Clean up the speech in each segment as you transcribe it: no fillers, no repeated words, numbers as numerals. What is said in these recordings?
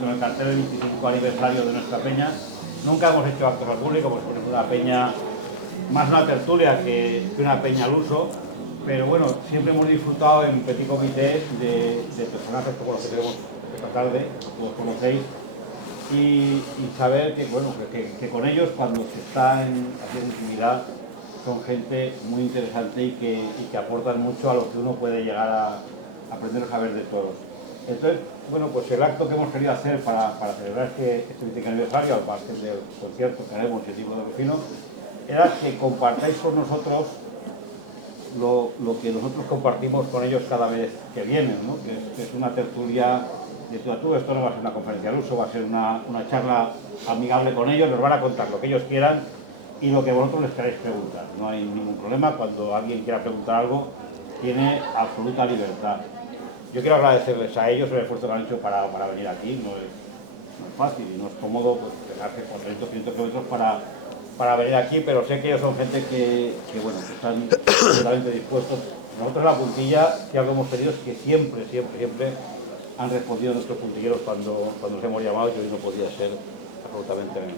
visto en el cartel, el 25 aniversario de nuestra peña. Nunca hemos hecho actos al público, pues ponemos una peña, más una tertulia que una peña al uso, pero bueno, siempre hemos disfrutado en petit comité de personajes como los que tenemos esta tarde, como conocéis, y saber que, bueno, que con ellos cuando se está haciendo intimidad son gente muy interesante y que aportan mucho a lo que uno puede llegar a aprender a saber de todos. Entonces, bueno, pues el acto que hemos querido hacer para celebrar este 25 aniversario, al margen del concierto que haremos el libro de Rufino, era que compartáis con nosotros lo que nosotros compartimos con ellos cada vez que vienen, ¿no? que es una tertulia de tú a tú. Esto no va a ser una conferencia al uso, va a ser una charla amigable con ellos, nos van a contar lo que ellos quieran y lo que vosotros les queráis preguntar. No hay ningún problema, cuando alguien quiera preguntar algo, tiene absoluta libertad. Yo quiero agradecerles a ellos el esfuerzo que han hecho para venir aquí, no es fácil y no es cómodo pues, dejarse 400 o 500 kilómetros para venir aquí, pero sé que ellos son gente que bueno, que están totalmente dispuestos. Nosotros en la puntilla, que algo hemos tenido es que siempre han respondido nuestros puntilleros cuando los hemos llamado y hoy no podía ser absolutamente menos.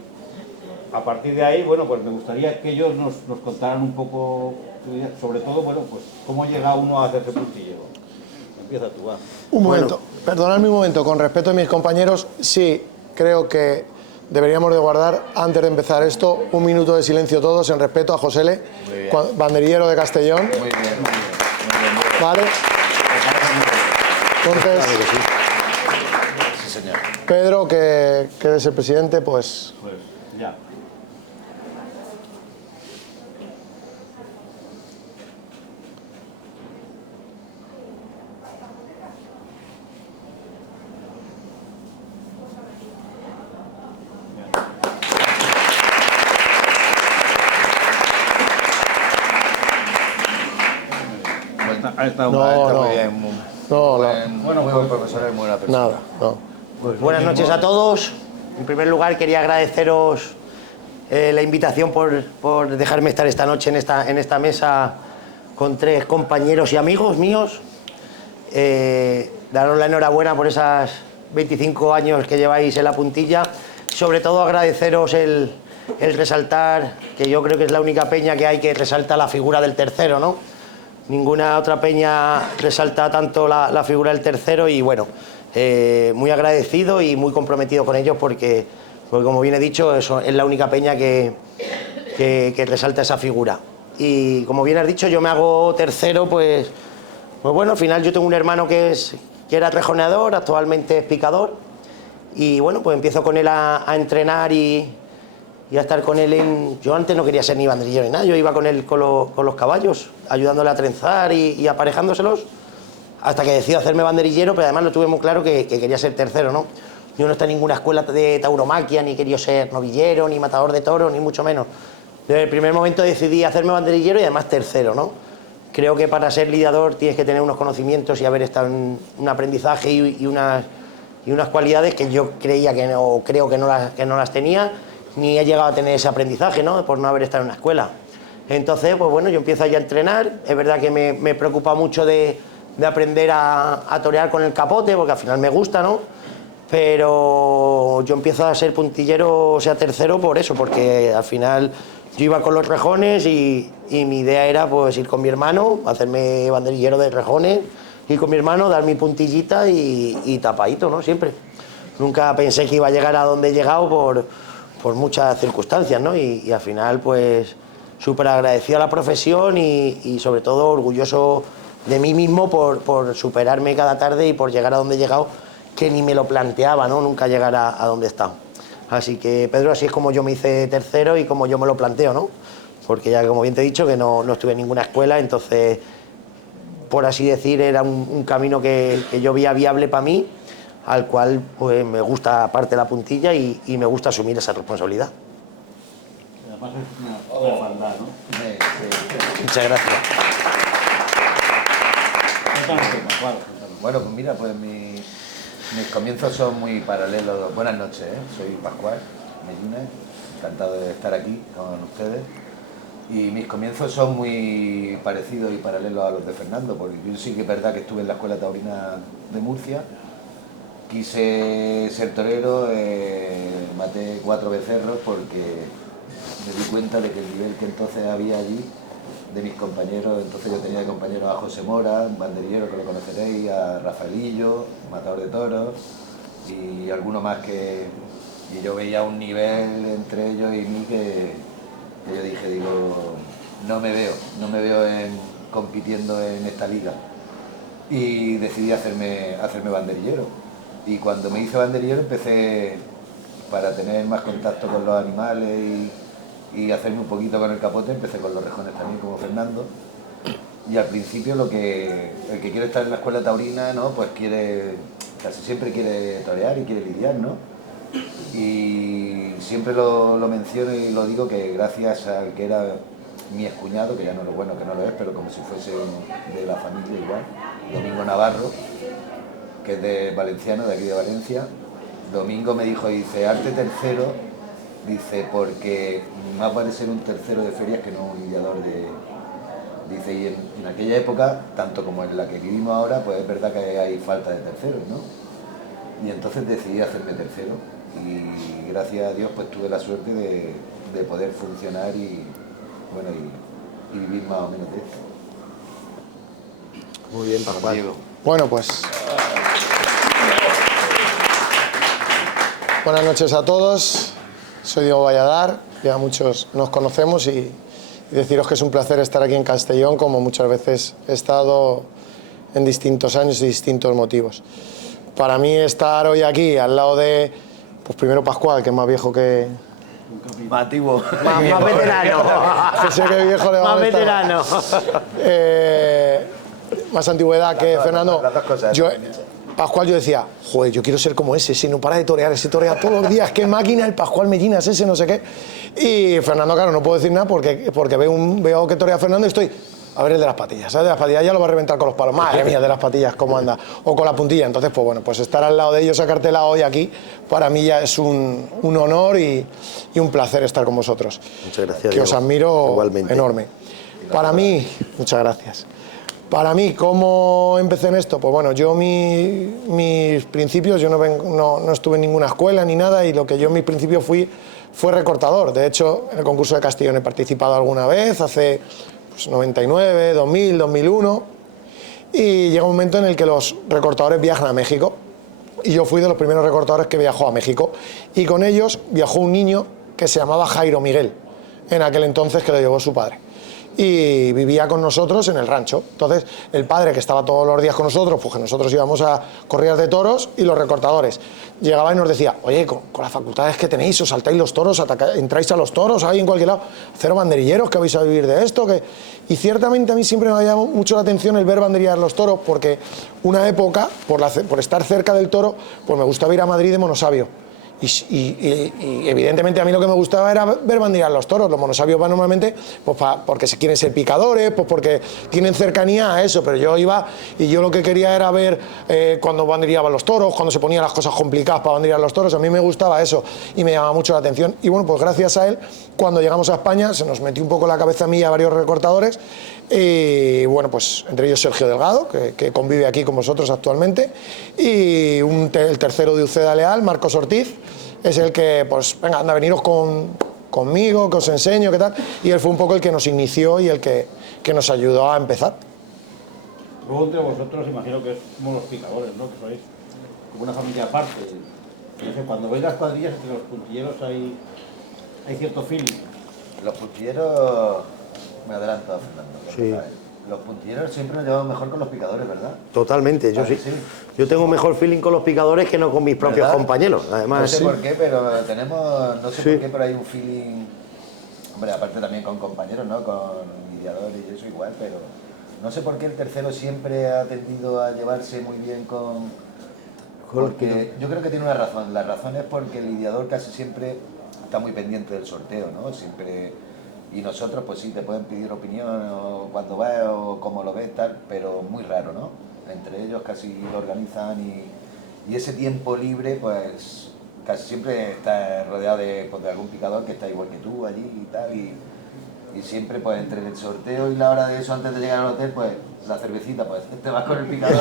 A partir de ahí, bueno, pues me gustaría que ellos nos contaran un poco, sobre todo, bueno, pues cómo llega uno a hacerse puntillero. Empieza tú, va. Un momento, perdonadme un momento, con respeto a mis compañeros, sí, creo que deberíamos de guardar, antes de empezar esto, un minuto de silencio todos en respeto a Josele, banderillero de Castellón. Muy bien. ¿Vale? Entonces, sí, señor. Pedro, que eres el presidente, pues ya. Ha estado muy bien. Muy buen profesor y muy buena persona. Nada, no. Pues buenas noches a todos. En primer lugar, quería agradeceros la invitación por dejarme estar esta noche en esta mesa con 3 compañeros y amigos míos. Daros la enhorabuena por esas 25 años que lleváis en la puntilla. Sobre todo agradeceros el resaltar, que yo creo que es la única peña que hay que resalta la figura del tercero, ¿no? Ninguna otra peña resalta tanto la figura del tercero y bueno, muy agradecido y muy comprometido con ellos porque como bien he dicho, eso es la única peña que resalta esa figura. Y como bien has dicho, yo me hago tercero, pues bueno, al final yo tengo un hermano que era rejoneador, actualmente es picador y bueno, pues empiezo con él a entrenar y a estar con él yo antes no quería ser ni banderillero ni nada, yo iba con él con los caballos, ayudándole a trenzar y aparejándoselos, hasta que decidí hacerme banderillero, pero además lo tuve muy claro que quería ser tercero, ¿no? Yo no estoy en ninguna escuela de tauromaquia, ni quería ser novillero, ni matador de toros, ni mucho menos. Desde el primer momento decidí hacerme banderillero y además tercero, ¿no? Creo que para ser lidiador tienes que tener unos conocimientos y haber estado en un aprendizaje y unas cualidades que yo creía que no, creo que no las tenía, ni he llegado a tener ese aprendizaje, ¿no? Por no haber estado en una escuela. Entonces, pues bueno, yo empiezo ya a entrenar. Es verdad que me preocupa mucho de aprender a torear con el capote, porque al final me gusta, ¿no? Pero yo empiezo a ser puntillero, o sea, tercero por eso, porque al final yo iba con los rejones y mi idea era pues ir con mi hermano, hacerme banderillero de rejones, ir con mi hermano, dar mi puntillita y tapadito, ¿no? Siempre. Nunca pensé que iba a llegar a donde he llegado por muchas circunstancias, ¿no? Y al final, pues, súper agradecido a la profesión y sobre todo orgulloso de mí mismo por superarme cada tarde y por llegar a donde he llegado, que ni me lo planteaba, ¿no? Nunca llegar a donde he estado. Así que, Pedro, así es como yo me hice tercero y como yo me lo planteo, ¿no? Porque ya, como bien te he dicho, que no estuve en ninguna escuela, entonces, por así decir, era un camino que yo veía viable para mí, al cual pues me gusta aparte la puntilla y me gusta asumir esa responsabilidad. Además es una hermandad, ¿no? Sí. Muchas gracias. Bueno, pues mira, pues mis comienzos son muy paralelos. Buenas noches, soy Pascual Melluna, encantado de estar aquí con ustedes. Y mis comienzos son muy parecidos y paralelos a los de Fernando, porque yo sí que es verdad que estuve en la Escuela Taurina de Murcia, quise ser torero, maté 4 becerros porque me di cuenta de que el nivel que entonces había allí, de mis compañeros, entonces yo tenía de compañeros a José Mora, un banderillero que lo conoceréis, a Rafaelillo, matador de toros, y alguno más que... Y yo veía un nivel entre ellos y mí que yo dije, digo, no me veo compitiendo en esta liga. Y decidí hacerme banderillero. Y cuando me hice banderillero empecé, para tener más contacto con los animales y hacerme un poquito con el capote, empecé con los rejones también, como Fernando. Y al principio el que quiere estar en la escuela taurina, ¿no? Pues casi siempre quiere torear y quiere lidiar, ¿no? Y siempre lo menciono y lo digo, que gracias al que era mi excuñado, que ya no lo bueno que no lo es, pero como si fuese de la familia igual, Domingo Navarro, que es de valenciano, de aquí de Valencia. Domingo me dijo, dice, arte tercero, dice, porque más vale ser un tercero de ferias que no un lidiador de... Dice, y en aquella época, tanto como en la que vivimos ahora, pues es verdad que hay falta de terceros, ¿no? Y entonces decidí hacerme tercero y gracias a Dios pues tuve la suerte de poder funcionar y, bueno, y vivir más o menos de esto. Muy bien, Pascual. Bueno, pues... Buenas noches a todos. Soy Diego Valladar, ya muchos nos conocemos y deciros que es un placer estar aquí en Castellón, como muchas veces he estado en distintos años y distintos motivos. Para mí estar hoy aquí al lado de, pues primero Pascual, que es más viejo que... Más antiguo. Más veterano. Sé que viejo le va a Más molestar. veterano. Más antigüedad que Fernando. Las dos cosas. Pascual, yo decía, joder, yo quiero ser como ese no para de torear, ese torea todos los días, qué máquina, el Pascual Mellinas, ese no sé qué. Y Fernando, claro, no puedo decir nada porque veo que torea a Fernando y estoy... A ver el de las patillas, ¿sabes? De las patillas ya lo va a reventar con los palos. Madre mía, de las patillas, cómo anda. O con la puntilla. Entonces, pues bueno, pues estar al lado de ellos, sacártela hoy aquí, para mí ya es un honor y un placer estar con vosotros. Muchas gracias. Que os admiro igualmente. Enorme. Para mí, muchas gracias. Para mí, ¿cómo empecé en esto? Pues bueno, yo mis principios, yo no estuve en ninguna escuela ni nada y lo que yo en mis principios fue recortador. De hecho, en el concurso de Castellón he participado alguna vez, hace... Pues 99, 2000, 2001 y llega un momento en el que los recortadores viajan a México y yo fui de los primeros recortadores que viajó a México y con ellos viajó un niño que se llamaba Jairo Miguel, en aquel entonces que lo llevó su padre y vivía con nosotros en el rancho. Entonces el padre, que estaba todos los días con nosotros, pues que nosotros íbamos a corridas de toros, y los recortadores llegaba y nos decía, oye, con las facultades que tenéis, os saltáis los toros, entráis a los toros ahí en cualquier lado, cero banderilleros, que vais a vivir de esto, y ciertamente a mí siempre me ha llamado mucho la atención el ver banderillar los toros, porque una época, por estar cerca del toro, pues me gustaba ir a Madrid de monosabio. Y evidentemente a mí lo que me gustaba era ver banderillar los toros. Los monosabios van normalmente pues porque se quieren ser picadores, pues porque tienen cercanía a eso, pero yo iba y yo lo que quería era ver cuando banderillaban los toros, cuando se ponían las cosas complicadas para banderillar los toros. A mí me gustaba eso y me llamaba mucho la atención. Y bueno, pues gracias a él, cuando llegamos a España se nos metió un poco en la cabeza a mí y a varios recortadores, y bueno, pues entre ellos Sergio Delgado, que convive aquí con vosotros actualmente, y el tercero de Uceda Leal, Marcos Ortiz, es el que, pues venga, anda, veniros conmigo, que os enseño, qué tal, y él fue un poco el que nos inició y el que nos ayudó a empezar. Luego entre vosotros imagino que somos los picadores, ¿no? Que sois como una familia aparte. Entonces, cuando veis las cuadrillas entre los puntilleros hay cierto feeling. Los puntilleros... Me adelanto, Fernando. Sí. Los puntilleros siempre nos llevamos mejor con los picadores, ¿verdad? Totalmente, yo sí. Yo tengo mejor feeling con los picadores que no con mis propios compañeros. Además, no sé por qué, pero no sé por qué, pero hay un feeling, hombre, aparte también con compañeros, ¿no? Con lidiadores y eso igual, pero no sé por qué el tercero siempre ha tendido a llevarse muy bien porque yo creo que tiene una razón. La razón es porque el lidiador casi siempre está muy pendiente del sorteo, ¿no? Siempre... Y nosotros, pues sí, te pueden pedir opinión o cuando vas o cómo lo ves, tal, pero muy raro, ¿no? Entre ellos casi lo organizan y ese tiempo libre, pues casi siempre está rodeado de algún picador que está igual que tú allí y tal, y siempre, pues entre el sorteo y la hora de eso, antes de llegar al hotel, pues la cervecita, pues te vas con el picador.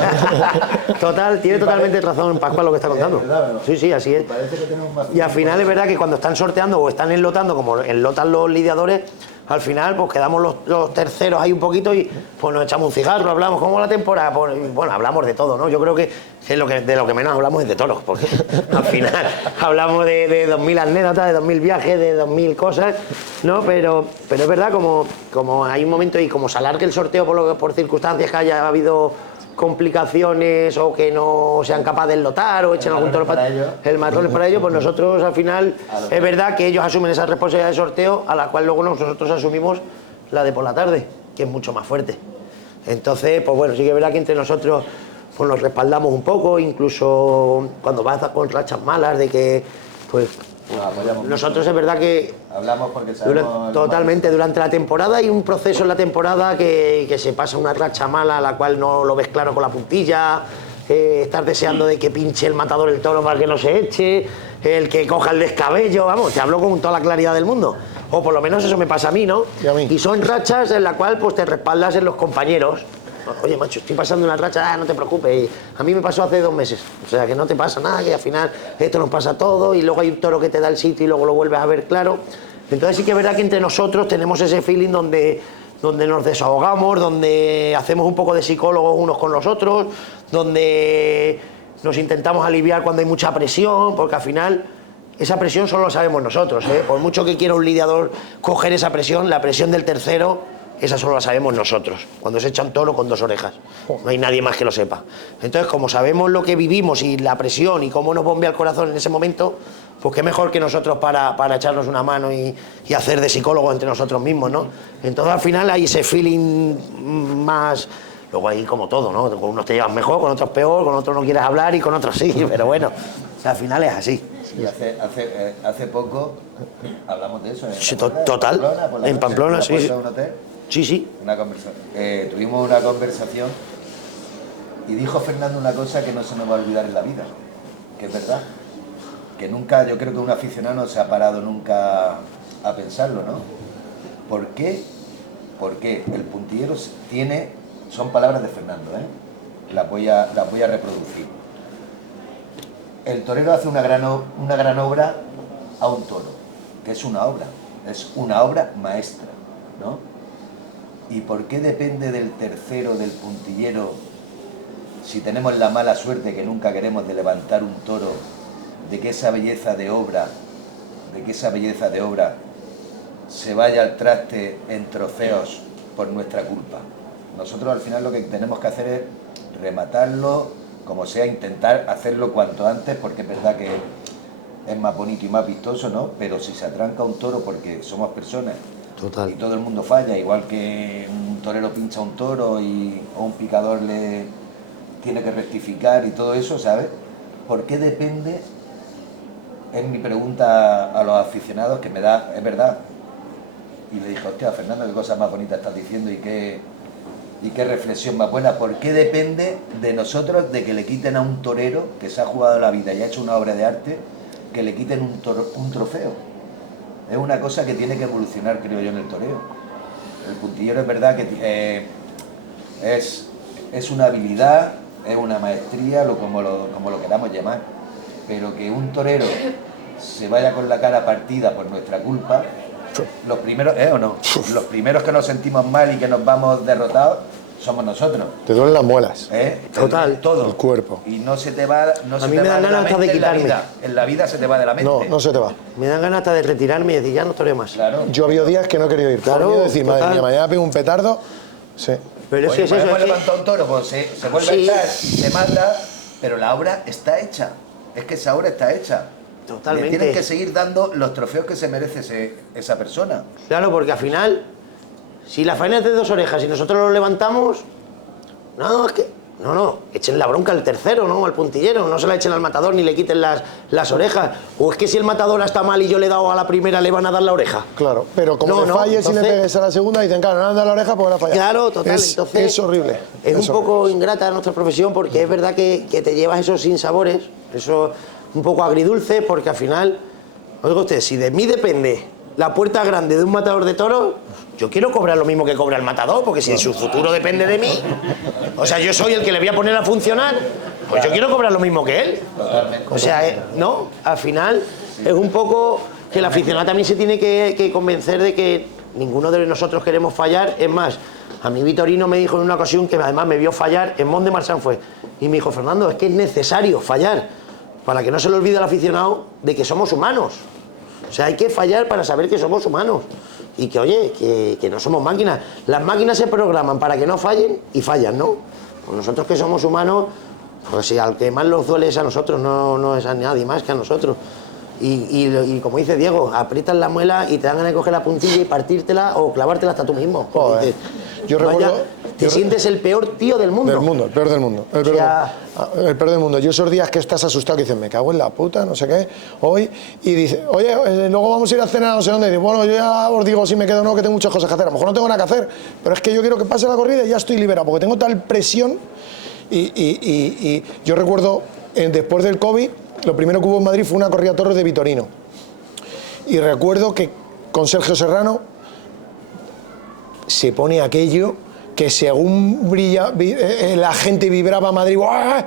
Total, tiene totalmente razón Pascual lo que está contando. ¿Verdad, no? Sí, sí, así es. Parece que tenemos más. Y al final es verdad que cuando están sorteando o están enlotando, como enlotan los lidiadores, al final pues quedamos los terceros ahí un poquito y pues nos echamos un cigarro, hablamos cómo va la temporada, pues, bueno, hablamos de todo, ¿no? Yo creo que de lo que menos hablamos es de toros, porque al final hablamos de 2000 anécdotas, de 2000 viajes, de 2000 cosas, ¿no? Pero es verdad, como hay un momento y como se alargue el sorteo por circunstancias que haya habido complicaciones o que no sean capaces de enlotar o echen algún toro para ellos, el marrón es para ellos, pues nosotros al final es verdad que ellos asumen esa responsabilidad de sorteo a la cual luego nosotros asumimos la de por la tarde, que es mucho más fuerte. Entonces, pues bueno, sí que es verdad que entre nosotros pues nos respaldamos un poco, incluso cuando vas con rachas malas de que pues nosotros es verdad que hablamos porque sabemos totalmente durante la temporada hay un proceso en la temporada que se pasa una racha mala a la cual no lo ves claro con la puntilla, estás deseando de que pinche el matador el toro para que no se eche, el que coja el descabello, vamos, te hablo con toda la claridad del mundo, o por lo menos eso me pasa a mí, ¿no? Y a mí. Y son rachas en la cual pues te respaldas en los compañeros. Oye, macho, estoy pasando una racha, no te preocupes. Y a mí me pasó hace 2 meses. O sea, que no te pasa nada, que al final esto nos pasa todo y luego hay un toro que te da el sitio y luego lo vuelves a ver claro. Entonces sí que es verdad que entre nosotros tenemos ese feeling donde nos desahogamos, donde hacemos un poco de psicólogos unos con los otros, donde nos intentamos aliviar cuando hay mucha presión, porque al final esa presión solo la sabemos nosotros, ¿eh? Por mucho que quiera un lidiador coger esa presión, la presión del tercero, esa solo la sabemos nosotros, cuando se echa un toro con 2 orejas. No hay nadie más que lo sepa. Entonces, como sabemos lo que vivimos y la presión y cómo nos bombea el corazón en ese momento, pues qué mejor que nosotros para echarnos una mano y hacer de psicólogos entre nosotros mismos, ¿no? Entonces, al final hay ese feeling más... Luego hay como todo, ¿no? Con unos te llevas mejor, con otros peor, con otros no quieres hablar y con otros sí, pero bueno, al final es así. Y hace poco hablamos de eso. Sí, total, en Pamplona, sí. Sí, sí. Tuvimos una conversación y dijo Fernando una cosa que no se nos va a olvidar en la vida, que es verdad, que nunca, yo creo que un aficionado no se ha parado nunca a pensarlo, ¿no? ¿Por qué? Porque el puntillero tiene, son palabras de Fernando, ¿eh? Las voy a reproducir. El torero hace una gran obra a un toro, que es una obra maestra, ¿no? ¿Y por qué depende del tercero, del puntillero, si tenemos la mala suerte que nunca queremos de levantar un toro, de que esa belleza de obra se vaya al traste en trofeos por nuestra culpa? Nosotros al final lo que tenemos que hacer es rematarlo, como sea, intentar hacerlo cuanto antes, porque es verdad que es más bonito y más vistoso, ¿no? Pero si se atranca un toro, porque somos personas, total, y todo el mundo falla, igual que un torero pincha un toro o un picador le tiene que rectificar y todo eso, ¿sabes? ¿Por qué depende? Es mi pregunta a los aficionados, que me da, es verdad. Y le dije, hostia, Fernando, qué cosa más bonita estás diciendo y qué reflexión más buena. ¿Por qué depende de nosotros de que le quiten a un torero que se ha jugado la vida y ha hecho una obra de arte, que le quiten un trofeo? Es una cosa que tiene que evolucionar, creo yo, en el toreo. El puntillero es verdad que es una habilidad, es una maestría, como lo queramos llamar, pero que un torero se vaya con la cara partida por nuestra culpa, los primeros, ¿o no? Los primeros que nos sentimos mal y que nos vamos derrotados somos nosotros. Te duelen las muelas. Total. Todo. El cuerpo. Y no se te va, no se A mí te me va dan de la ganas hasta mente de en la quitarme. vida. En la vida se te va de la mente. No, no se te va. Me dan ganas hasta de retirarme y decir, ya no toreo más. Claro. Yo había días que no quería ir. Claro, Por miedo de decir, madre total. mía, mañana pego un petardo. Sí. Pero es que Oye, es eso, podemos es que... levantar un toro, pues se vuelve Sí. a echar, se mata, pero la obra está hecha. Es que esa obra está hecha. Totalmente. Le tienen que seguir dando los trofeos que se merece esa persona. Claro, porque al final, si la faena es de 2 orejas y nosotros lo levantamos, no, es que... No, echen la bronca al tercero, ¿no? Al puntillero, no se la echen al matador ni le quiten las orejas. O es que si el matador está mal y yo le he dado a la primera, le van a dar la oreja. Claro, pero como No, le no, falles y le entonces- pegues a la segunda, dicen, claro, no anda la oreja porque la falla. Claro, total. Entonces, es horrible. Es un horrible. poco ingrata nuestra profesión porque es verdad que te llevas esos sinsabores, eso un poco agridulce, porque al final, oiga usted, si de mí depende la puerta grande de un matador de toros, yo quiero cobrar lo mismo que cobra el matador, porque si su futuro depende de mí, o sea, yo soy el que le voy a poner a funcionar, pues yo quiero cobrar lo mismo que él. O sea, ¿no? Al final es un poco que el aficionado también se tiene que convencer de que ninguno de nosotros queremos fallar. Es más, a mí Vitorino me dijo en una ocasión que además me vio fallar, en Mont de Marsan fue, y me dijo, Fernando, es que es necesario fallar para que no se le olvide al aficionado de que somos humanos. O sea, hay que fallar para saber que somos humanos y que, oye, que no somos máquinas. Las máquinas se programan para que no fallen y fallan, ¿no? Pues nosotros que somos humanos, pues si al que más nos duele es a nosotros, no es a nadie más que a nosotros. Y como dice Diego, aprietas la muela y te dan ganas de coger la puntilla y partírtela o clavártela hasta tú mismo. Joder. Yo recuerdo... Te sientes el peor tío del mundo. Del mundo, el peor del mundo. El peor del mundo. Yo esos días que estás asustado, que dices, me cago en la puta, no sé qué, hoy, y dices, oye, luego vamos a ir a cenar, no sé dónde, y dices, bueno, yo ya os digo si me quedo o no, que tengo muchas cosas que hacer. A lo mejor no tengo nada que hacer, pero es que yo quiero que pase la corrida y ya estoy liberado, porque tengo tal presión. Y yo recuerdo, después del COVID, lo primero que hubo en Madrid fue una corrida de toros de Vitorino. Y recuerdo que con Sergio Serrano se pone aquello que según la gente vibraba a Madrid, ¡buah!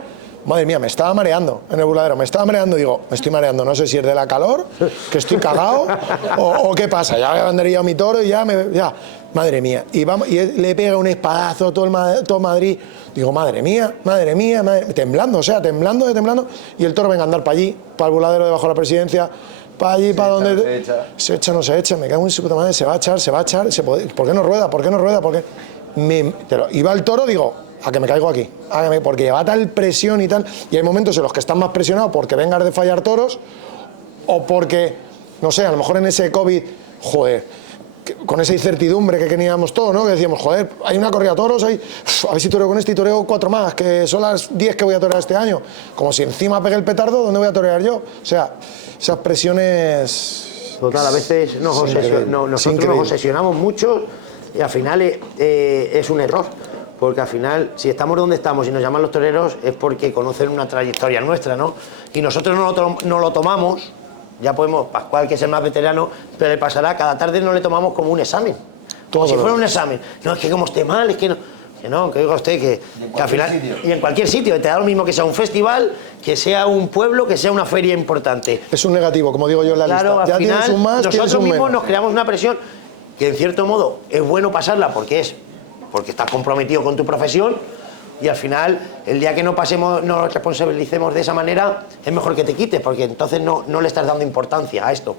Madre mía, me estaba mareando en el Burladero, me estaba mareando, digo, me estoy mareando, no sé si es de la calor, que estoy cagado, o qué pasa, ya vendería mi toro y ya, madre mía, y le pega un espadazo todo Madrid, digo, madre mía, temblando, o sea, temblando, y el toro venga a andar para allí, para el Burladero debajo de la Presidencia, para allí, para donde... Se echa, no se echa, me cago en su puta madre, se va a echar, ¿por qué no rueda? ¿Por qué? Iba el toro, digo, a que me caigo aquí, porque lleva tal presión y tal, y hay momentos en los que están más presionados porque vengas de fallar toros, o porque, no sé, a lo mejor en ese COVID, joder, con esa incertidumbre que teníamos todos, ¿no? Que decíamos, joder, hay una corrida de toros, a ver si toreo con este y toreo 4 más, que son las 10 que voy a torear este año, como si encima pegue el petardo, ¿dónde voy a torear yo? O sea, esas presiones... Total, a veces nosotros nos obsesionamos mucho y al final es un error, porque al final, si estamos donde estamos y nos llaman los toreros, es porque conocen una trayectoria nuestra, ¿no? Y nosotros no lo tomamos, ya podemos, Pascual, que es el más veterano, pero le pasará, cada tarde no le tomamos como un examen, como si fuera un examen. No, es que como esté mal, es que no, que oiga usted que al final... Sitio. Y en cualquier sitio, te da lo mismo que sea un festival, que sea un pueblo, que sea una feria importante. Es un negativo, como digo yo en la lista. Al ya final, tienes un más, nosotros un mismos menos. nos creamos una presión que en cierto modo es bueno pasarla porque estás comprometido con tu profesión, y al final el día que nos responsabilicemos de esa manera es mejor que te quites, porque entonces no le estás dando importancia a esto.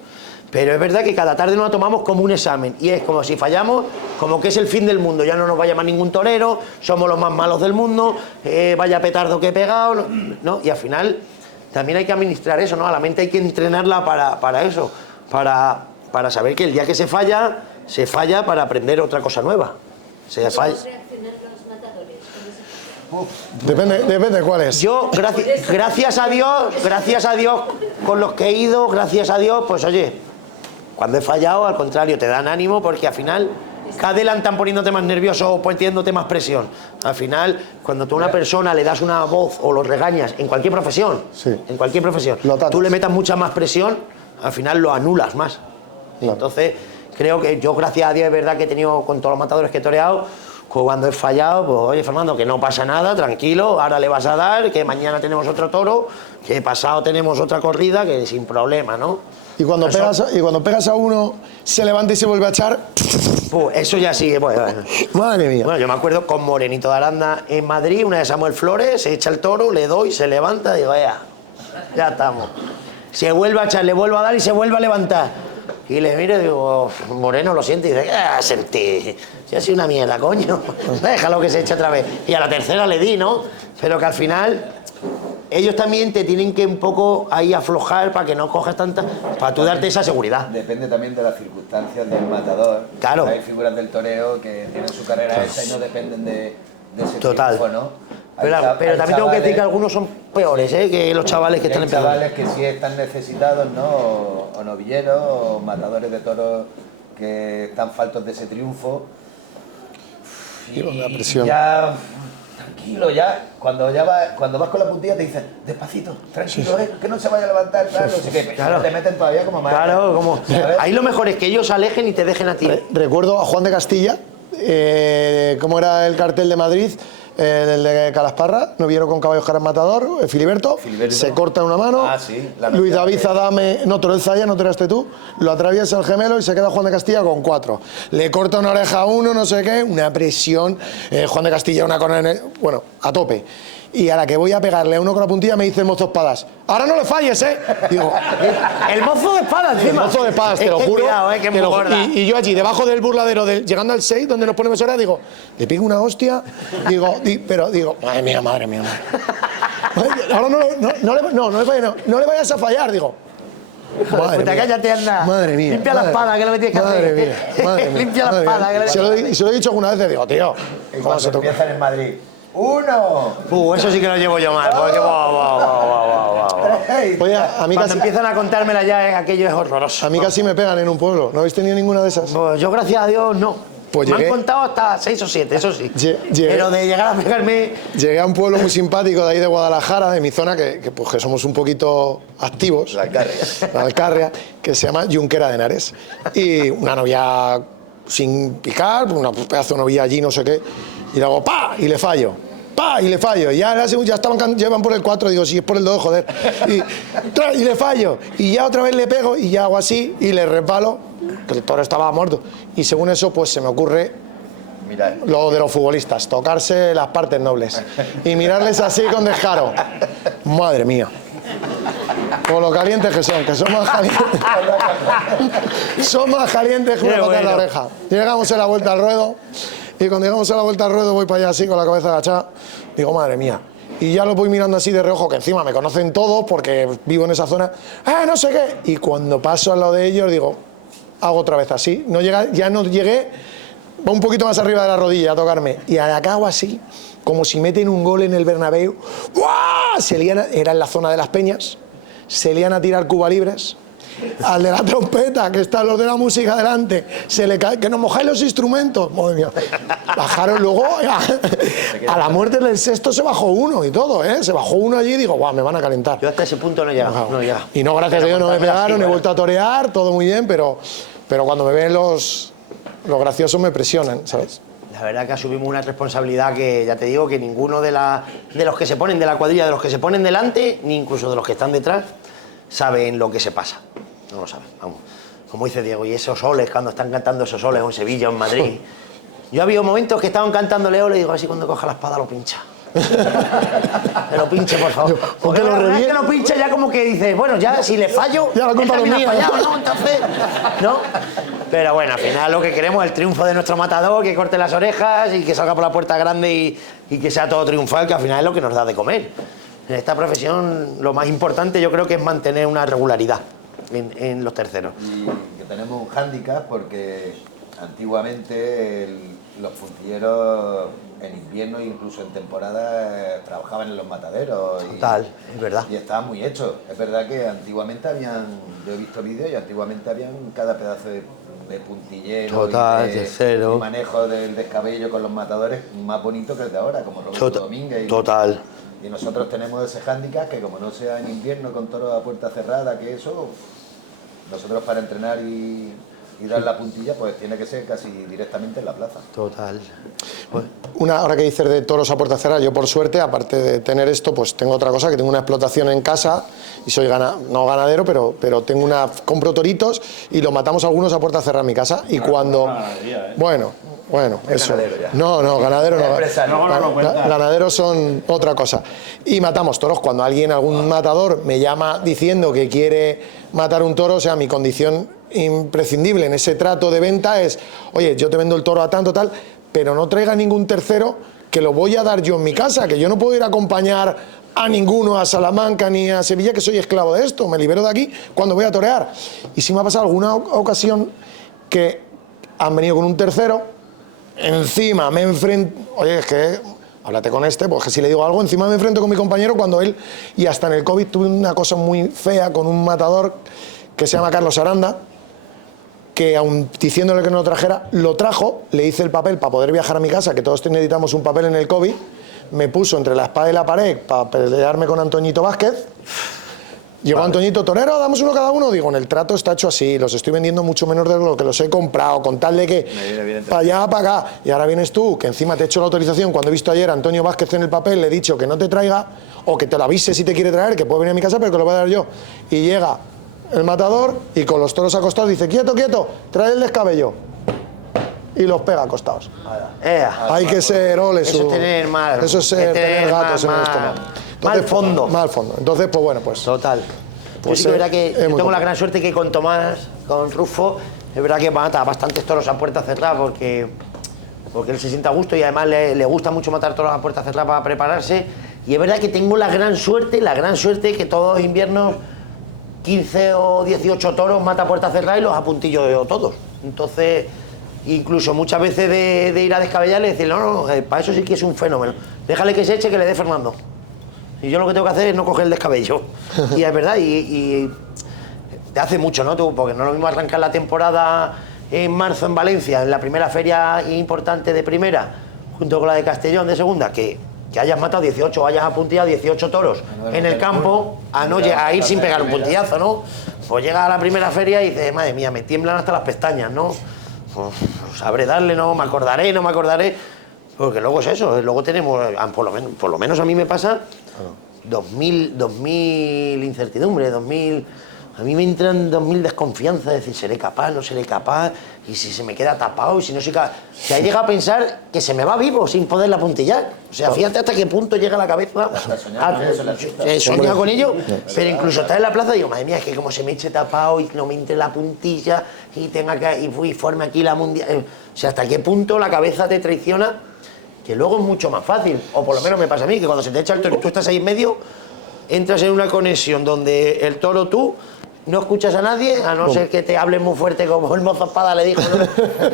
Pero es verdad que cada tarde nos la tomamos como un examen y es como si fallamos, como que es el fin del mundo, ya no nos va a llamar ningún torero, somos los más malos del mundo, vaya petardo que he pegado, ¿no? Y al final también hay que administrar eso, ¿no? A la mente hay que entrenarla para eso, para saber que el día que se falla para aprender otra cosa nueva. ¿Cómo reaccionan los matadores? Depende de cuál es. Yo, gracias a Dios, con los que he ido, gracias a Dios, pues oye, cuando he fallado, al contrario, te dan ánimo, porque al final cada vez están poniéndote más nervioso o poniéndote más presión. Al final, cuando tú a una persona le das una voz o lo regañas, en cualquier profesión, tú le metas mucha más presión, al final lo anulas más. Claro. Entonces, creo que yo, gracias a Dios, es verdad que he tenido, con todos los matadores que he toreado, cuando he fallado, pues oye, Fernando, que no pasa nada, tranquilo, ahora le vas a dar, que mañana tenemos otro toro, que pasado tenemos otra corrida, que sin problema, ¿no? Y cuando pegas a uno, se levanta y se vuelve a echar... Eso ya sí, bueno. Madre mía. Bueno, yo me acuerdo con Morenito de Aranda en Madrid, una de Samuel Flores, se echa el toro, le doy, se levanta, digo, ya estamos. Se vuelve a echar, le vuelvo a dar y se vuelve a levantar. Y le miro y digo, Moreno, lo siente, y dice, sentí, si ha sido una mierda, coño, déjalo que se eche otra vez. Y a la tercera le di, ¿no? Pero que al final, ellos también te tienen que un poco ahí aflojar para que no cojas tanta, para tú darte esa seguridad. Depende también de las circunstancias del matador. Claro. Hay figuras del toreo que tienen su carrera hecha y no dependen de ese Total. triunfo, ¿no? Pero también tengo que decir que algunos son peores, que los chavales que están empezando. Hay chavales que sí están necesitados, ¿no? O novilleros, o matadores de toros que están faltos de ese triunfo. Y con la presión. Ya, tranquilo, ya, cuando vas con la puntilla te dicen, despacito, tranquilo, que no se vaya a levantar, claro, no sé qué, Claro. te meten todavía como más. Claro, como... ¿sabes? Ahí lo mejor es que ellos alejen y te dejen a ti. Recuerdo a Juan de Castilla, ¿cómo era el cartel de Madrid? El de Calasparra, Noviero con caballos caras matador, Filiberto, se corta una mano, Ah, sí, la Luis noche David antes. Adame, no, Torel Zaya, no te eras tú, lo atraviesa el gemelo y se queda Juan de Castilla con 4. Le corta una oreja a uno, no sé qué, una presión, Juan de Castilla una corona, bueno, a tope. Y a la que voy a pegarle a uno con la puntilla me dice el mozo espadas, ahora no le falles, Digo, El mozo de espada el encima. mozo de espadas, te lo juro. Cuidado, que es te muy lo- gorda. y yo allí, debajo del burladero, llegando al 6, donde nos ponemos ahora, digo, le pego una hostia, pero digo, madre mía, madre mía. Ahora no le vayas a fallar, digo. Madre Puta, mía. cállate, anda. Madre mía. Limpia la madre- espada, que es lo que tienes que madre hacer. Mía, madre mía, Limpia la madre espada, mía. que es lo que Se lo he dicho alguna vez, digo, tío, Y ¿cómo cuando se toca? empiezan en Madrid, ¡1! Eso sí que lo llevo yo mal, porque guau. Oye, a mí Cuando casi, empiezan a contármela ya, aquello es horroroso. a mí casi me pegan en un pueblo. ¿No habéis tenido ninguna de esas? Pues yo, gracias a Dios, no. Pues Me llegué- han contado hasta 6 o 7, eso sí. Llegué- Pero de llegar a pegarme... Llegué a un pueblo muy simpático de ahí de Guadalajara, de mi zona, que somos un poquito activos. La Alcarria. La Alcarria, que se llama Junquera de Henares. Y una novia sin picar, una pedazo de novia allí, no sé qué. Y le hago ¡pa! Y le fallo. ¡Pa! Y le fallo. Y ya llevan por el 4, digo, si es por el 2, joder. Y le fallo. Y ya otra vez le pego y ya hago así y le resbalo, que el toro estaba muerto. Y según eso, pues se me ocurre Mirad. lo de los futbolistas, tocarse las partes nobles y mirarles así con descaro. Madre mía. Por lo calientes que son más calientes. Son más calientes que una Qué patada en la bueno. oreja. Llegamos a la vuelta al ruedo y cuando llegamos a la vuelta al ruedo voy para allá así con la cabeza agachada. Digo, madre mía. Y ya lo voy mirando así de reojo, que encima me conocen todos porque vivo en esa zona. No sé qué. Y cuando paso al lado de ellos digo, hago otra vez así. Ya no llegué, va un poquito más arriba de la rodilla a tocarme. Y a la que hago así, como si meten un gol en el Bernabéu. ¡Guau! Era en la zona de las Peñas. Se lían a tirar Cuba libres. Al de la trompeta, que están los de la música delante, se le cae, que nos mojáis los instrumentos. Madre mía. Bajaron luego, a la muerte del sexto se bajó uno y todo, Se bajó uno allí y digo, guau, me van a calentar. Yo hasta ese punto no he llegado. No he llegado. Y no, gracias a Dios no me pegaron, he vuelto a torear, todo muy bien, pero cuando me ven los graciosos me presionan, ¿sabes? La verdad que asumimos una responsabilidad que, ya te digo, que ninguno de los que se ponen de la cuadrilla, de los que se ponen delante, ni incluso de los que están detrás, saben lo que se pasa. No lo saben, vamos. Como dice Diego, y esos soles, cuando están cantando esos soles en Sevilla o en Madrid. Yo ha habido momentos que estaban cantando Leo, le digo, así cuando coja la espada lo pincha. Que lo pinche, por favor. Porque lo la verdad es reviente. que lo pincha ya como que dice, bueno, ya si le fallo, Ya la culpa él no es también ha mía. fallado, ¿no? Entonces, ¿no? Pero bueno, al final lo que queremos es el triunfo de nuestro matador, que corte las orejas y que salga por la puerta grande y que sea todo triunfal, que al final es lo que nos da de comer. En esta profesión lo más importante yo creo que es mantener una regularidad en los terceros. Y que tenemos un hándicap porque antiguamente los puntilleros en invierno e incluso en temporada trabajaban en los mataderos. Total, es verdad. Y estaban muy hechos. Es verdad que antiguamente yo he visto vídeos y antiguamente habían cada pedazo de puntillero Total, y de tercero. y manejo del descabello con los matadores más bonito que el de ahora, como Roberto Domínguez. Total. Y nosotros tenemos ese hándicap que como no sea en invierno con toros a puerta cerrada, que eso, nosotros para entrenar y dar la puntilla, pues tiene que ser casi directamente en la plaza. Total. Ahora que dices de toros a puerta cerrada, yo por suerte, aparte de tener esto, pues tengo otra cosa, que tengo una explotación en casa y soy no ganadero, pero compro toritos y los matamos algunos a puerta cerrada en mi casa. Y cuando... Bueno, eso. Ganadero ya. No, ganadero no. Empresario. No cuenta. Ganaderos son otra cosa. Y matamos toros. Cuando algún matador me llama diciendo que quiere matar un toro, o sea, mi condición imprescindible en ese trato de venta es, oye, yo te vendo el toro a tanto, tal, pero no traiga ningún tercero, que lo voy a dar yo en mi casa, que yo no puedo ir a acompañar a ninguno, a Salamanca ni a Sevilla, que soy esclavo de esto, me libero de aquí cuando voy a torear. Y sí me ha pasado alguna ocasión que han venido con un tercero, encima me enfrento, oye, es que háblate con pues que si le digo algo, encima me enfrento con mi compañero cuando él, y hasta en el COVID tuve una cosa muy fea con un matador que se llama Carlos Aranda, que aun diciéndole que no lo trajera, lo trajo, le hice el papel para poder viajar a mi casa, que todos necesitamos un papel en el COVID, me puso entre la espada y la pared para pelearme con Antoñito Vázquez. Llegó Antoñito, torero, damos uno cada uno. Digo, en el trato está hecho así, los estoy vendiendo mucho menos de lo que los he comprado, con tal de que para allá, para acá. Y ahora vienes tú, que encima te he hecho la autorización. Cuando he visto ayer a Antonio Vázquez en el papel, le he dicho que no te traiga, o que te lo avise si te quiere traer, que puede venir a mi casa, pero que lo voy a dar yo. Y llega el matador y con los toros acostados dice, quieto, quieto, trae el descabello. Y los pega acostados. Hay que ser Eso es tener mal. Eso es tener gatos en el estómago. Mal fondo. Mal fondo. Entonces, pues bueno, pues... Total. Pues yo sí que es verdad que yo tengo la complicado. gran suerte que con Tomás, con Rufo, es verdad que mata bastantes toros a puerta cerrada porque él se siente a gusto y además le gusta mucho matar toros a puerta cerrada para prepararse. Y es verdad que tengo la gran suerte que todos los inviernos 15 o 18 toros mata a puerta cerrada y los apuntillo yo todos. Entonces, incluso muchas veces de ir a descabellarle y decir, no, para eso sí que es un fenómeno. Déjale que se eche, que le dé Fernando. Y yo lo que tengo que hacer es no coger el descabello. Y es verdad, y te hace mucho, ¿no? Tú, porque no es lo mismo arrancar la temporada en marzo en Valencia, en la primera feria importante de primera, junto con la de Castellón de segunda, que hayas matado 18 o hayas apuntillado 18 toros en el campo, a ir sin pegar un puntillazo, ¿no? Pues llega a la primera feria y dices, madre mía, me tiemblan hasta las pestañas, ¿no? Pues sabré darle, no me acordaré. Porque luego es eso, luego tenemos, por lo menos a mí me pasa, 2000 incertidumbre, 2000... A mí me entran 2000 desconfianza, de decir, seré capaz, no seré capaz, y si se me queda tapado, y si no soy capaz... O sea, llega a pensar que se me va vivo sin poderla puntillar. O sea, fíjate hasta qué punto llega la cabeza. He soñado con ello, pero incluso estar en la plaza y digo, madre mía, es que como se me eche tapado y no me entre la puntilla y tenga que... y forme aquí la mundial... O sea, hasta qué punto la cabeza te traiciona, que luego es mucho más fácil. O por lo menos me pasa a mí, que cuando se te echa el toro y tú estás ahí en medio, entras en una conexión donde el toro tú no escuchas a nadie, a no ser que te hables muy fuerte como el mozo Espada le dijo,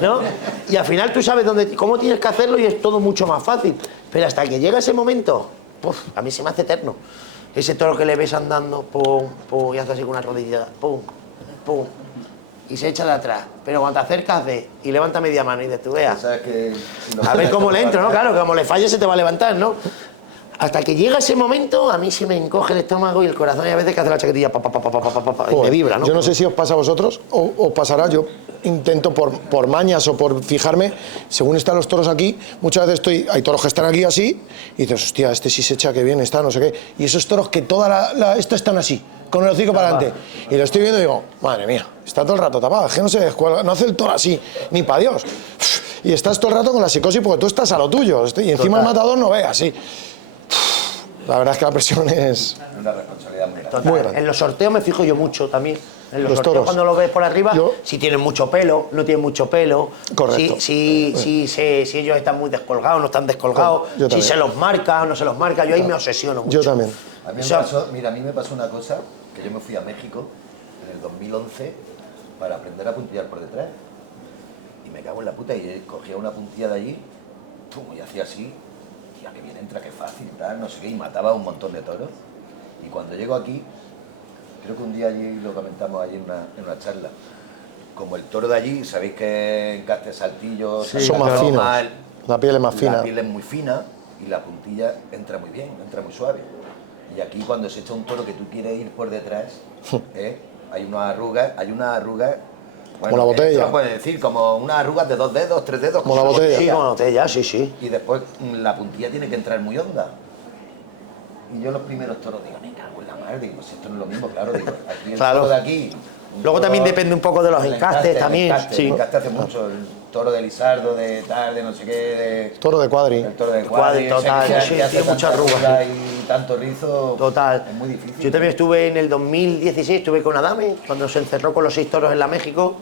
¿no? Y al final tú sabes cómo tienes que hacerlo y es todo mucho más fácil. Pero hasta que llega ese momento, a mí se me hace eterno. Ese toro que le ves andando, pum, pum, y hace así con una rodilla, pum, pum, y se echa de atrás. Pero cuando te acercas, y levanta media mano y dices, tú veas. A ver cómo le entro, ¿no? Claro, que como le falle se te va a levantar, ¿no? Hasta que llega ese momento, a mí se me encoge el estómago y el corazón, y a veces que hace la chaquetilla, y me vibra, ¿no? Yo no sé si os pasa a vosotros o os pasará, yo intento por mañas o por fijarme, según están los toros aquí, muchas veces hay toros que están aquí así, y dices, hostia, este sí se echa que bien está, no sé qué, y esos toros que estos están así, con el hocico para adelante, y lo estoy viendo y digo, madre mía, está todo el rato tapado, es que no se descuelga, no hace el toro así, ni para Dios, y estás todo el rato con la psicosis porque tú estás a lo tuyo, y encima el matador no ve así. La verdad es que la presión es una responsabilidad muy grande. Total. Muy grande. En los sorteos me fijo yo mucho también. En los sorteos, toros. cuando lo ves por arriba, si tienen mucho pelo, no tienen mucho pelo. Correcto. Si ellos están muy descolgados, no están descolgados. Yo Si también. se los marca o no se los marca. Yo ahí me obsesiono mucho. Yo también. A mí me pasó una cosa, que yo me fui a México en el 2011 para aprender a puntillar por detrás. Y me cago en la puta y cogía una puntilla de allí, pum, y hacía así, tía, que bien entra, qué fácil, tal, no sé qué, y mataba un montón de toros. Y cuando llego aquí, creo que un día allí lo comentamos allí en una charla, como el toro de allí, sabéis que en Castes Saltillo son más finos, la piel es más fina. La piel es muy fina y la puntilla entra muy bien, entra muy suave. Y aquí cuando se echa un toro que tú quieres ir por detrás, hay una arruga, como la botella. Esto lo puedes decir, como unas arrugas de 2 dedos, 3 dedos. Como la botella. Sí, como la botella, sí. Y después la puntilla tiene que entrar muy honda. Y yo los primeros toros digo, me cago en la madre, digo, pues esto no es lo mismo, claro, digo, aquí el toro de aquí. Luego también depende un poco de los el encastes también. El encaste hace mucho, el toro de Lizardo, de tal, de no sé qué, de... Toro de cuadri. El toro de cuadri, total, ese que sí, hace tiene mucha tanta arruga. y tanto rizo. Total. Es muy difícil. Yo también estuve en el 2016, estuve con Adame, cuando se encerró con los 6 toros en la México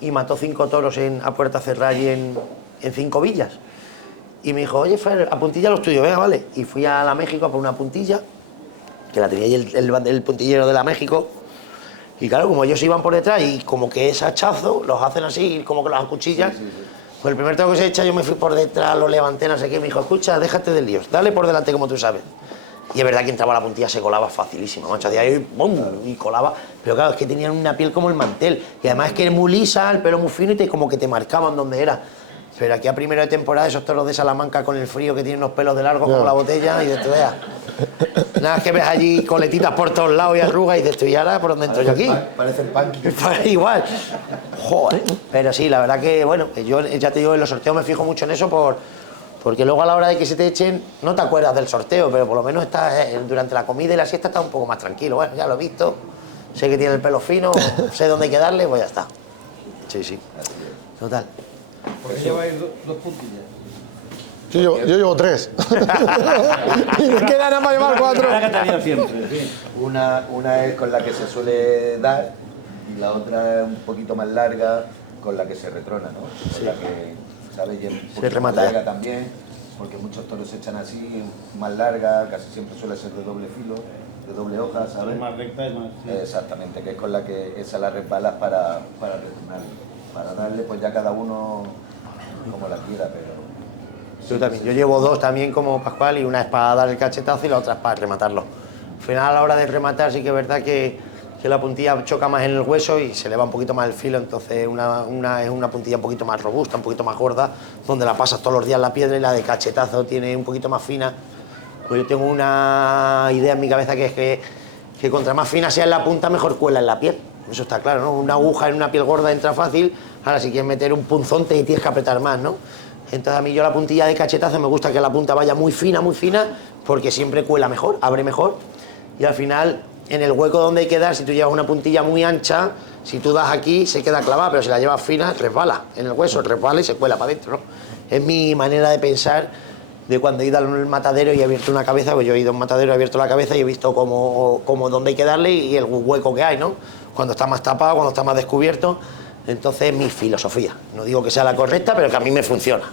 y mató 5 toros a puerta cerrada y en 5 villas. Y me dijo, oye, Fer, apuntilla los tuyos, venga, vale. Y fui a la México a por una puntilla, que la tenía ahí el puntillero de la México. Y claro, como ellos iban por detrás y como que es hachazo, los hacen así, como que los acuchillan. Sí. Pues el primer toro que se echa, yo me fui por detrás, lo levanté, no sé qué, me dijo, escucha, déjate de líos, dale por delante como tú sabes. Y es verdad que entraba la puntilla, se colaba facilísimo, macho, hacía ahí, ¡bum! Y colaba. Pero claro, es que tenían una piel como el mantel. Y además es que es muy lisa, el pelo muy fino y como que te marcaban donde era. Pero aquí a primero de temporada, esos toros de Salamanca con el frío que tienen unos pelos de largo como la botella, y de esto ya. Nada, es que ves allí coletitas por todos lados y arrugas, y de esto, ¿y ahora por dónde entro yo aquí? Parece el punk. Igual. Joder. Pero sí, la verdad que, bueno, yo ya te digo, en los sorteos me fijo mucho en eso porque luego a la hora de que se te echen, no te acuerdas del sorteo, pero por lo menos estás, durante la comida y la siesta estás un poco más tranquilo. Bueno, ya lo he visto, sé que tiene el pelo fino, sé dónde hay que darle, pues ya está. Sí, sí. Total. ¿Por qué lleváis dos puntillas? Yo llevo 3. Y me queda nada más llevar 4. La que he tenido siempre, sí. Una es con la que se suele dar y la otra es un poquito más larga con la que se retrona, ¿no? Con la que, ¿sabes? Y un poquito remata. más larga también, porque muchos toros se echan así, más larga, casi siempre suele ser de doble filo, de doble hoja, ¿sabes? Es más recta y más... sí. Exactamente, que es con la que esa la resbalas para retornarle. Para darle pues ya cada uno como la quiera, pero... Yo también. Yo llevo 2 también como Pascual, y una es para dar el cachetazo y la otra es para rematarlo. Al final, a la hora de rematar, sí que es verdad que la puntilla choca más en el hueso y se le va un poquito más el filo, entonces una es una puntilla un poquito más robusta, un poquito más gorda, donde la pasas todos los días la piedra, y la de cachetazo tiene un poquito más fina. Pues yo tengo una idea en mi cabeza que es que contra más fina sea en la punta, mejor cuela en la piel. Eso está claro, ¿no? Una aguja en una piel gorda entra fácil, ahora si quieres meter un punzón te tienes que apretar más, ¿no? Entonces a mí yo la puntilla de cachetazo me gusta que la punta vaya muy fina, porque siempre cuela mejor, abre mejor, y al final en el hueco donde hay que dar, si tú llevas una puntilla muy ancha, si tú das aquí se queda clavada, pero si la llevas fina resbala en el hueso, resbala y se cuela para adentro, ¿no? Es mi manera de pensar de cuando he ido al matadero y he abierto una cabeza, pues yo he ido a un matadero, he abierto la cabeza y he visto cómo dónde hay que darle y el hueco que hay, ¿no? Cuando está más tapado, cuando está más descubierto. Entonces es mi filosofía. No digo que sea la correcta, pero que a mí me funciona.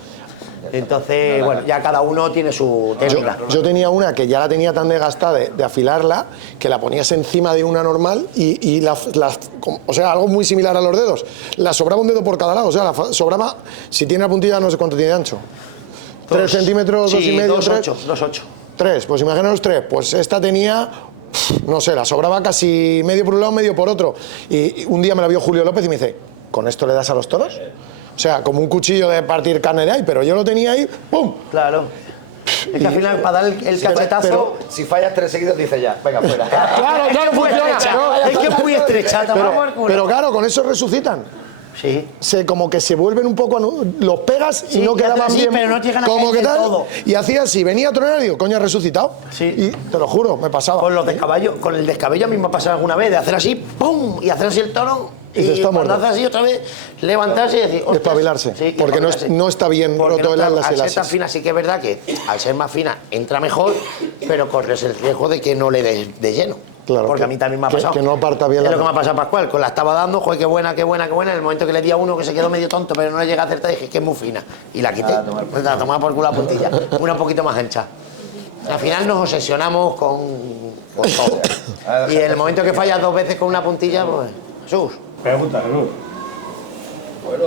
Entonces, bueno, ya cada uno tiene su técnica. Yo tenía una que ya la tenía tan desgastada de afilarla, que la ponías encima de una normal y o sea, algo muy similar a los dedos. La sobraba un dedo por cada lado, o sea, la sobraba, si tiene la puntilla no sé cuánto tiene de ancho. 3 centímetros, 2,5, 2,8. 3, pues imaginaos 3, pues esta tenía, no sé, la sobraba casi medio por un lado, medio por otro. Y un día me la vio Julio López y me dice, ¿con esto le das a los toros? O sea, como un cuchillo de partir carne de ahí, pero yo lo tenía ahí, ¡pum! Claro. Es que al final, para dar el cachetazo... Pero si fallas 3 seguidos, dice ya, venga, fuera. Claro, no funciona. Es que es muy estrecha. Pero claro, con eso resucitan. Sí. Como que se vuelven un poco... Los pegas y Sí, no quedaban así, bien. pero no llegan a como caer que del tal. todo. Y hacía así, venía a tronar y digo, coño, ha resucitado. Sí. Y te lo juro, me pasaba. Con los descaballos, con el descabello a mí me ha pasado alguna vez, de hacer así, ¡pum! Y hacer así el toro. Y se está cuando muerto. hace así otra vez, levantarse y decir... "Ostras". Espabilarse, Sí, y porque no espabilarse. está bien Porque roto el atlas y al el ser tan asis. fina sí que es verdad que al ser más fina entra mejor, pero corres el riesgo de que no le des de lleno. Claro, porque que- a mí también me ha que- pasado. que no parta bien es la- lo que me ha pasado a Pascual, con la estaba dando, joder, qué buena, qué buena, qué buena. En el momento que le di a uno que se quedó medio tonto, pero no le llega a acertar, dije que es muy fina. Y la quité. La tomaba por culo la puntilla. Una un poquito más ancha. Al final nos obsesionamos con todo. Y en el momento que fallas 2 veces con una puntilla, pues... Jesús. Pregunta, Jesús. Bueno,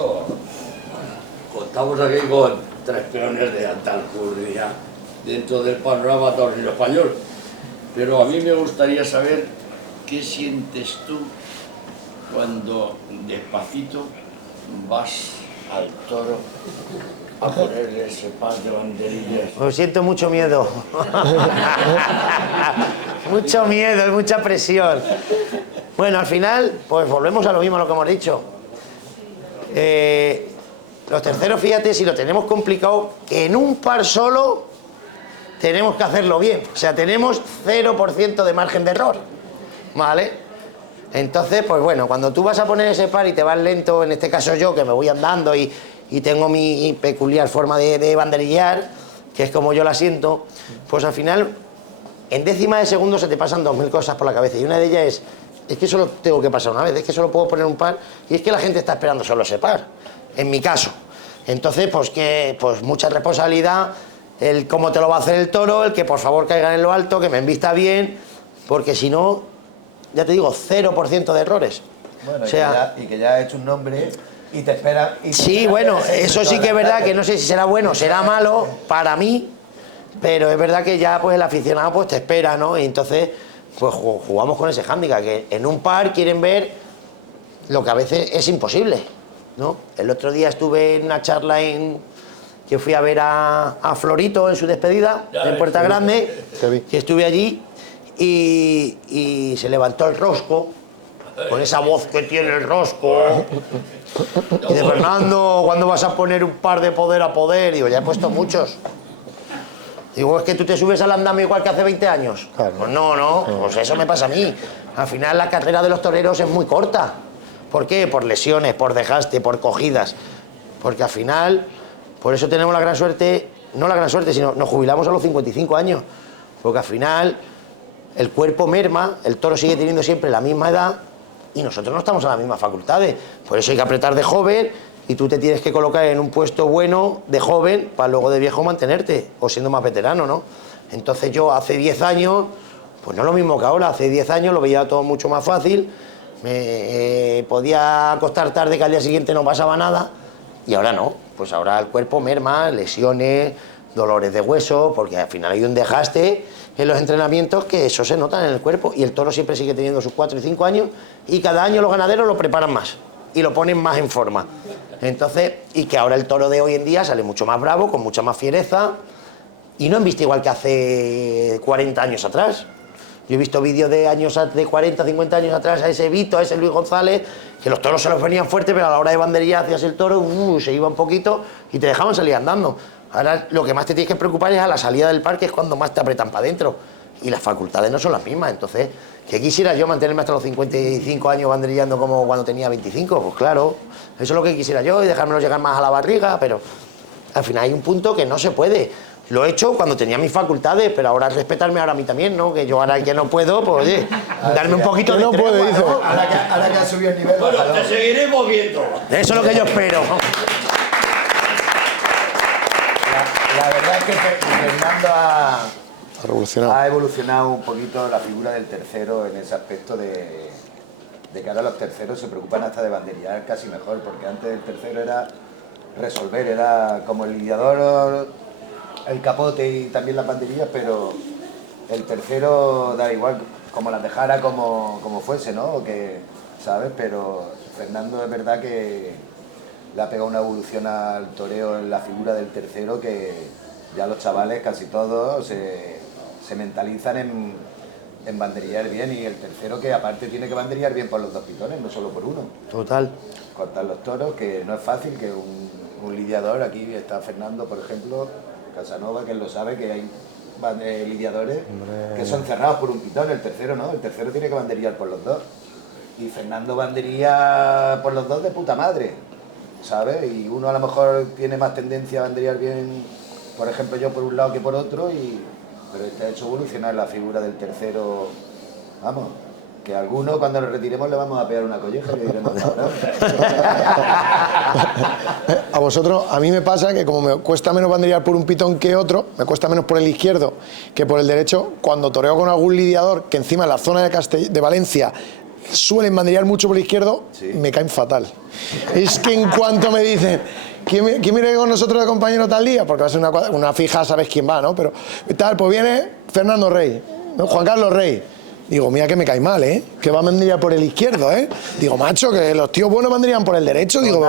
contamos aquí con 3 peones de alta alcurnia dentro del panorama taurino español. Pero a mí me gustaría saber qué sientes tú cuando despacito vas al toro a ponerle ese par de banderillas. Pues siento mucho miedo. Mucho miedo y mucha presión. Bueno, al final, pues volvemos a lo mismo a lo que hemos dicho. Los terceros, fíjate, si lo tenemos complicado, que en un par solo tenemos que hacerlo bien. O sea, tenemos 0% de margen de error. ¿Vale? Entonces, pues bueno, cuando tú vas a poner ese par y te vas lento, en este caso yo, que me voy andando y tengo mi peculiar forma de banderillear, que es como yo la siento, pues al final, en décimas de segundo se te pasan 2000 cosas por la cabeza. Y una de ellas es que solo tengo que pasar una vez, es que solo puedo poner un par, y es que la gente está esperando solo ese par, en mi caso. Entonces, pues mucha responsabilidad, el cómo te lo va a hacer el toro, el que por favor caiga en lo alto, que me envista bien, porque si no, ya te digo, 0% de errores. Bueno, O sea, y que ya ha hecho un nombre y te espera. sí, bueno, eso sí que es verdad, que no sé si será bueno o será malo para mí, pero es verdad que ya pues el aficionado pues te espera, ¿no? Y entonces pues jugamos con ese hándicap, que en un par quieren ver lo que a veces es imposible. ¿no? El otro día estuve en una charla que fui a ver a Florito en su despedida, en Puerta Grande, que estuve allí, y se levantó el Rosco, con esa voz que tiene el Rosco. Y de Fernando, ¿cuándo vas a poner un par de poder a poder? Digo, ya he puesto muchos. Digo, ¿es que tú te subes al andamio igual que hace 20 años? Claro. Pues no, pues eso me pasa a mí. Al final la carrera de los toreros es muy corta. ¿Por qué? Por lesiones, por desgaste, por cogidas. Porque al final, por eso tenemos la gran suerte, no la gran suerte, sino nos jubilamos a los 55 años. Porque al final el cuerpo merma, el toro sigue teniendo siempre la misma edad y nosotros no estamos en las mismas facultades. Por eso hay que apretar de joven y tú te tienes que colocar en un puesto bueno de joven para luego de viejo mantenerte, o siendo más veterano, ¿no? Entonces yo hace 10 años, pues no es lo mismo que ahora, hace 10 años lo veía todo mucho más fácil, me podía acostar tarde que al día siguiente no pasaba nada, y ahora no, pues ahora el cuerpo merma, lesiones, dolores de hueso, porque al final hay un desgaste en los entrenamientos que eso se nota en el cuerpo, y el toro siempre sigue teniendo sus 4 y 5 años, y cada año los ganaderos lo preparan más y lo ponen más en forma. Entonces, y que ahora el toro de hoy en día sale mucho más bravo, con mucha más fiereza, y no han visto igual que hace 40 años atrás. Yo he visto vídeos de años, de 40, 50 años atrás, a ese Vito, a ese Luis González, que los toros se los venían fuertes, pero a la hora de banderilla hacías el toro, se iba un poquito y te dejaban salir andando. Ahora lo que más te tienes que preocupar es a la salida del parque, es cuando más te apretan para adentro. Y las facultades no son las mismas, entonces, ¿qué quisiera yo mantenerme hasta los 55 años banderillando como cuando tenía 25? Pues claro, eso es lo que quisiera yo, y dejármelo llegar más a la barriga, pero al final hay un punto que no se puede. Lo he hecho cuando tenía mis facultades, pero ahora respetarme ahora a mí también, ¿no? Que yo ahora que no puedo, pues oye, darme un poquito de tregua, puede, dice. ¿no? Ahora que ha subido el nivel. Bueno, te seguiremos viendo. Eso es lo que yo espero. La verdad es que Fernando ha evolucionado un poquito la figura del tercero en ese aspecto de que ahora los terceros se preocupan hasta de banderillar casi mejor, porque antes el tercero era resolver, era como el lidiador, el capote y también las banderillas, pero el tercero da igual, como las dejara como fuese, ¿no? O que, ¿sabes? Pero Fernando es verdad que le ha pegado una evolución al toreo en la figura del tercero, que ya los chavales casi todos se mentalizan en banderillar bien, y el tercero que aparte tiene que banderillar bien por los dos pitones, no solo por uno. Total. Cortar los toros, que no es fácil, que un lidiador, aquí está Fernando, por ejemplo, Casanova, que él lo sabe, que hay lidiadores que son cerrados por un pitón, el tercero no, el tercero tiene que banderillar por los dos. Y Fernando banderilla por los dos de puta madre, ¿sabes? Y uno a lo mejor tiene más tendencia a banderillar bien, por ejemplo yo por un lado que por otro, pero este ha hecho evolucionar la figura del tercero, vamos, que a alguno cuando nos retiremos le vamos a pegar una colleja y le diremos ahora. A vosotros, a mí me pasa que como me cuesta menos banderillar por un pitón que otro, me cuesta menos por el izquierdo que por el derecho, cuando toreo con algún lidiador que encima en la zona de Valencia suelen banderillar mucho por el izquierdo, sí, me caen fatal. Es que en cuanto me dicen ¿quién viene con nosotros de compañero tal día? Porque va a ser una fija, sabes quién va, ¿no? Pero tal, pues viene Fernando Rey, ¿no? Juan Carlos Rey. Digo, mira que me cae mal, ¿eh? Que va a banderillar por el izquierdo, ¿eh? Digo, macho, que los tíos buenos banderillan por el derecho. Digo,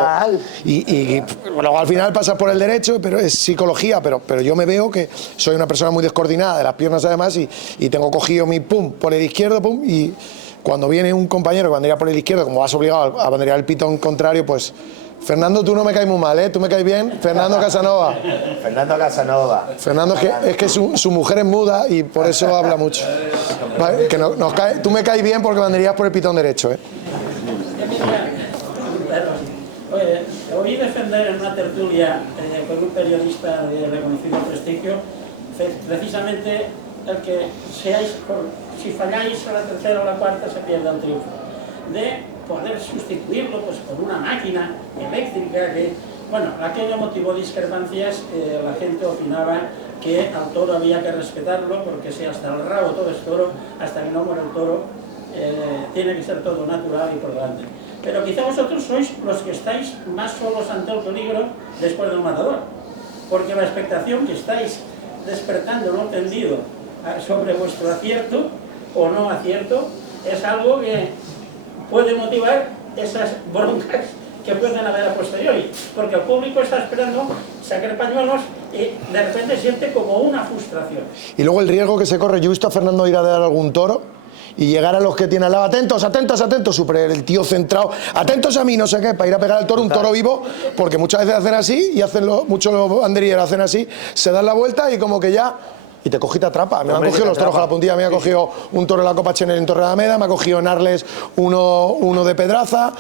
y luego al final pasas por el derecho, pero es psicología, pero yo me veo que soy una persona muy descoordinada de las piernas además, y tengo cogido mi pum por el izquierdo, pum, y cuando viene un compañero que bandería por el izquierdo, como vas obligado a banderear el pitón contrario, pues Fernando, tú no me caes muy mal, ¿eh? Tú me caes bien. Fernando Casanova. Fernando Casanova. Fernando es que su mujer es muda y por eso habla mucho. Vale, que tú me caes bien porque banderías por el pitón derecho, ¿eh? Oye, te oí defender en una tertulia con un periodista de reconocido prestigio, precisamente el que si falláis a la tercera o la cuarta se pierde el triunfo. De poder sustituirlo pues por una máquina eléctrica que, bueno, aquello motivó discrepancias. La gente opinaba que al toro había que respetarlo porque si hasta el rabo todo es toro, hasta que no muere el toro tiene que ser todo natural y por delante. Pero quizá vosotros sois los que estáis más solos ante el peligro después del matador, porque la expectación que estáis despertando no tendido sobre vuestro acierto o no acierto es algo que puede motivar esas broncas que pueden haber a posteriori, porque el público está esperando sacar pañuelos y de repente siente como una frustración. Y luego el riesgo que se corre, yo he visto a Fernando ir a dar algún toro y llegar a los que tiene al lado, atentos, atentos, atentos, súper el tío centrado, atentos a mí, no sé qué, para ir a pegar al toro, un toro vivo, porque muchas veces hacen así y hacen muchos los banderilleros hacen así, se dan la vuelta y como que ya... Y te coge y te atrapa. Me han cogido los toros a la puntilla, me ha cogido un toro en la Copa Chenel en Torre de Alameda, me ha cogido en Arles uno de Pedraza.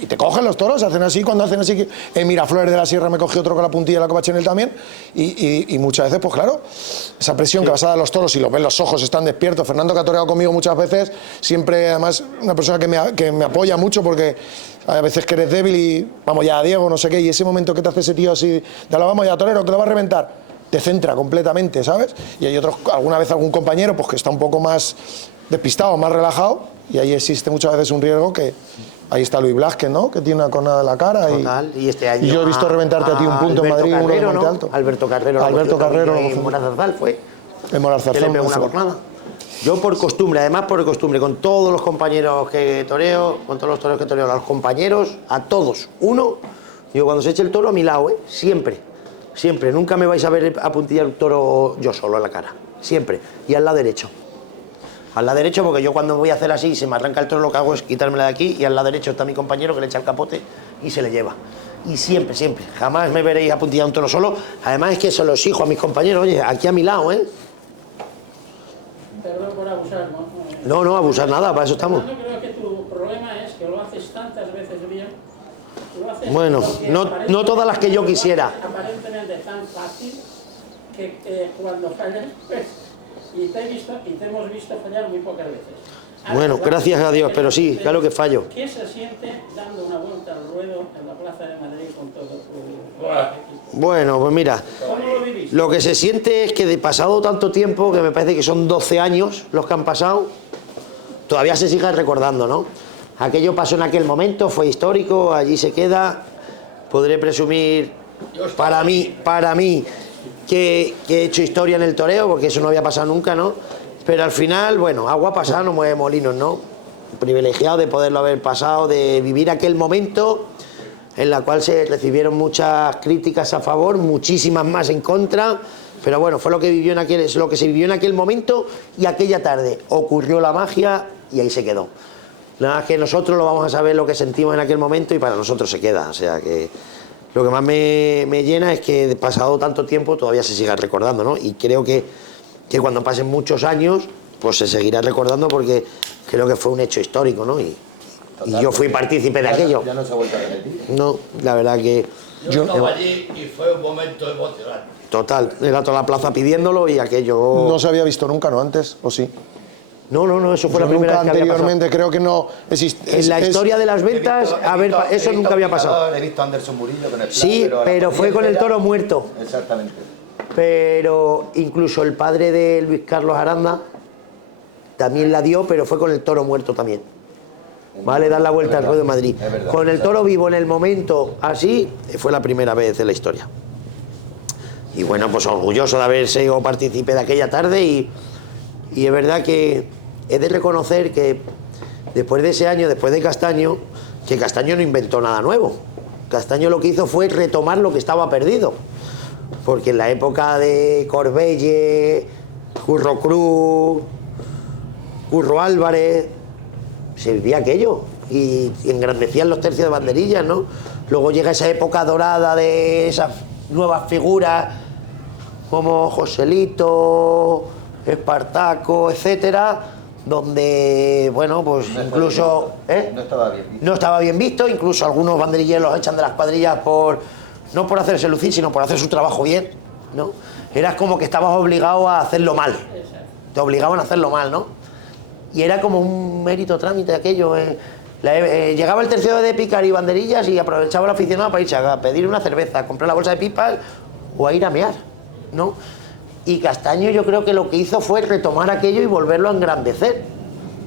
Y te cogen los toros, hacen así, cuando hacen así. En Miraflores de la Sierra me cogió otro con la puntilla en la Copa Chenel también. Y muchas veces, pues claro, esa presión que vas a dar a los toros, y lo ves, los ojos están despiertos. Fernando, que ha toreado conmigo muchas veces, siempre, además, una persona que me apoya mucho porque hay veces que eres débil y vamos ya, Diego, no sé qué. Y ese momento que te hace ese tío así, de la vamos ya, torero, que lo va a reventar. Te centra completamente, ¿sabes? Y hay otros, alguna vez algún compañero pues que está un poco más despistado, más relajado, y ahí existe muchas veces un riesgo que... Ahí está Luis Blasquez, ¿no? Que tiene una cornada en la cara. Total, y este año... Y yo he visto reventarte a ti un punto en Madrid, Carrero, uno de Monte ¿no? Alto. Alberto Carrero. Alberto Carrero. En Morazarzal fue. En Morazarzal. Que le pegó una cornada. Yo por costumbre, además por costumbre, con todos los compañeros que toreo, con todos los toreros que toreo, a los compañeros, a todos, uno, yo cuando se eche el toro a mi lado, siempre. Siempre, nunca me vais a ver apuntillar un toro yo solo en la cara, siempre, y al lado derecho. Al lado derecho, porque yo cuando voy a hacer así, se me arranca el toro, lo que hago es quitármela de aquí, y al lado derecho está mi compañero que le echa el capote y se le lleva. Y siempre, siempre, jamás me veréis apuntillar un toro solo, además es que se lo exijo a mis compañeros, oye, aquí a mi lado, Perdón por abusar, ¿no? No, abusar nada, para eso estamos. Yo creo que tu problema es que lo haces tantas veces bien. Bueno, no todas las que yo quisiera. Aparentemente tan fácil que cuando fallas, pues, y te hemos visto fallar muy pocas veces. Ahora, Bueno, gracias a Dios, pero sí, claro que fallo. ¿Qué se siente dando una vuelta al ruedo en la Plaza de Madrid con todo tu equipo? Bueno, pues mira, ¿Cómo lo vivís? lo que se siente es que de pasado tanto tiempo, que me parece que son 12 años los que han pasado, todavía se sigue recordando, ¿no? Aquello pasó en aquel momento, fue histórico, allí se queda. Podré presumir para mí que he hecho historia en el toreo, porque eso no había pasado nunca, ¿no? Pero al final, bueno, agua pasada no mueve molinos, ¿no? Privilegiado de poderlo haber pasado, de vivir aquel momento en la cual se recibieron muchas críticas a favor, muchísimas más en contra, pero bueno, fue lo que se vivió en aquel momento, y aquella tarde ocurrió la magia y ahí se quedó. Nada más que nosotros lo vamos a saber lo que sentimos en aquel momento, y para nosotros se queda. O sea que lo que más me llena es que pasado tanto tiempo todavía se siga recordando, ¿no? Y creo que cuando pasen muchos años pues se seguirá recordando, porque creo que fue un hecho histórico, ¿no? Y yo fui partícipe de aquello. Ya no se ha vuelto a repetir. No, la verdad que... Yo estaba allí y fue un momento emocionante. Total, era toda la plaza pidiéndolo y aquello... No se había visto nunca, ¿no? Antes, ¿o sí? No, eso fue la primera vez que había pasado. Anteriormente creo que no existe. En la historia de las ventas, eso nunca había pasado. He visto a Anderson Murillo con el plan, Sí, pero fue con el toro muerto. Exactamente. Pero incluso el padre de Luis Carlos Aranda también la dio, pero fue con el toro muerto también. Vale, dar la vuelta al ruedo de Madrid. Con el toro vivo en el momento así, fue la primera vez en la historia. Y bueno, pues orgulloso de haber sido partícipe de aquella tarde, y es verdad que he de reconocer que después de ese año, después de Castaño, que Castaño no inventó nada nuevo. Castaño lo que hizo fue retomar lo que estaba perdido. Porque en la época de Corbelle, Curro Cruz, Curro Álvarez, se vivía aquello y engrandecían los tercios de banderillas, ¿no? Luego llega esa época dorada de esas nuevas figuras como Joselito, Espartaco, etcétera, donde, bueno, pues No incluso... No estaba bien visto. No estaba bien visto, incluso algunos banderilleros los echan de las cuadrillas no por hacerse lucir, sino por hacer su trabajo bien, ¿no? Eras como que estabas obligado a hacerlo mal. Te obligaban a hacerlo mal, ¿no? Y era como un mérito trámite aquello. Llegaba el tercio de picar y banderillas y aprovechaba el aficionado para irse a pedir una cerveza, a comprar la bolsa de pipas o a ir a mear, ¿no? Y Castaño yo creo que lo que hizo fue retomar aquello y volverlo a engrandecer.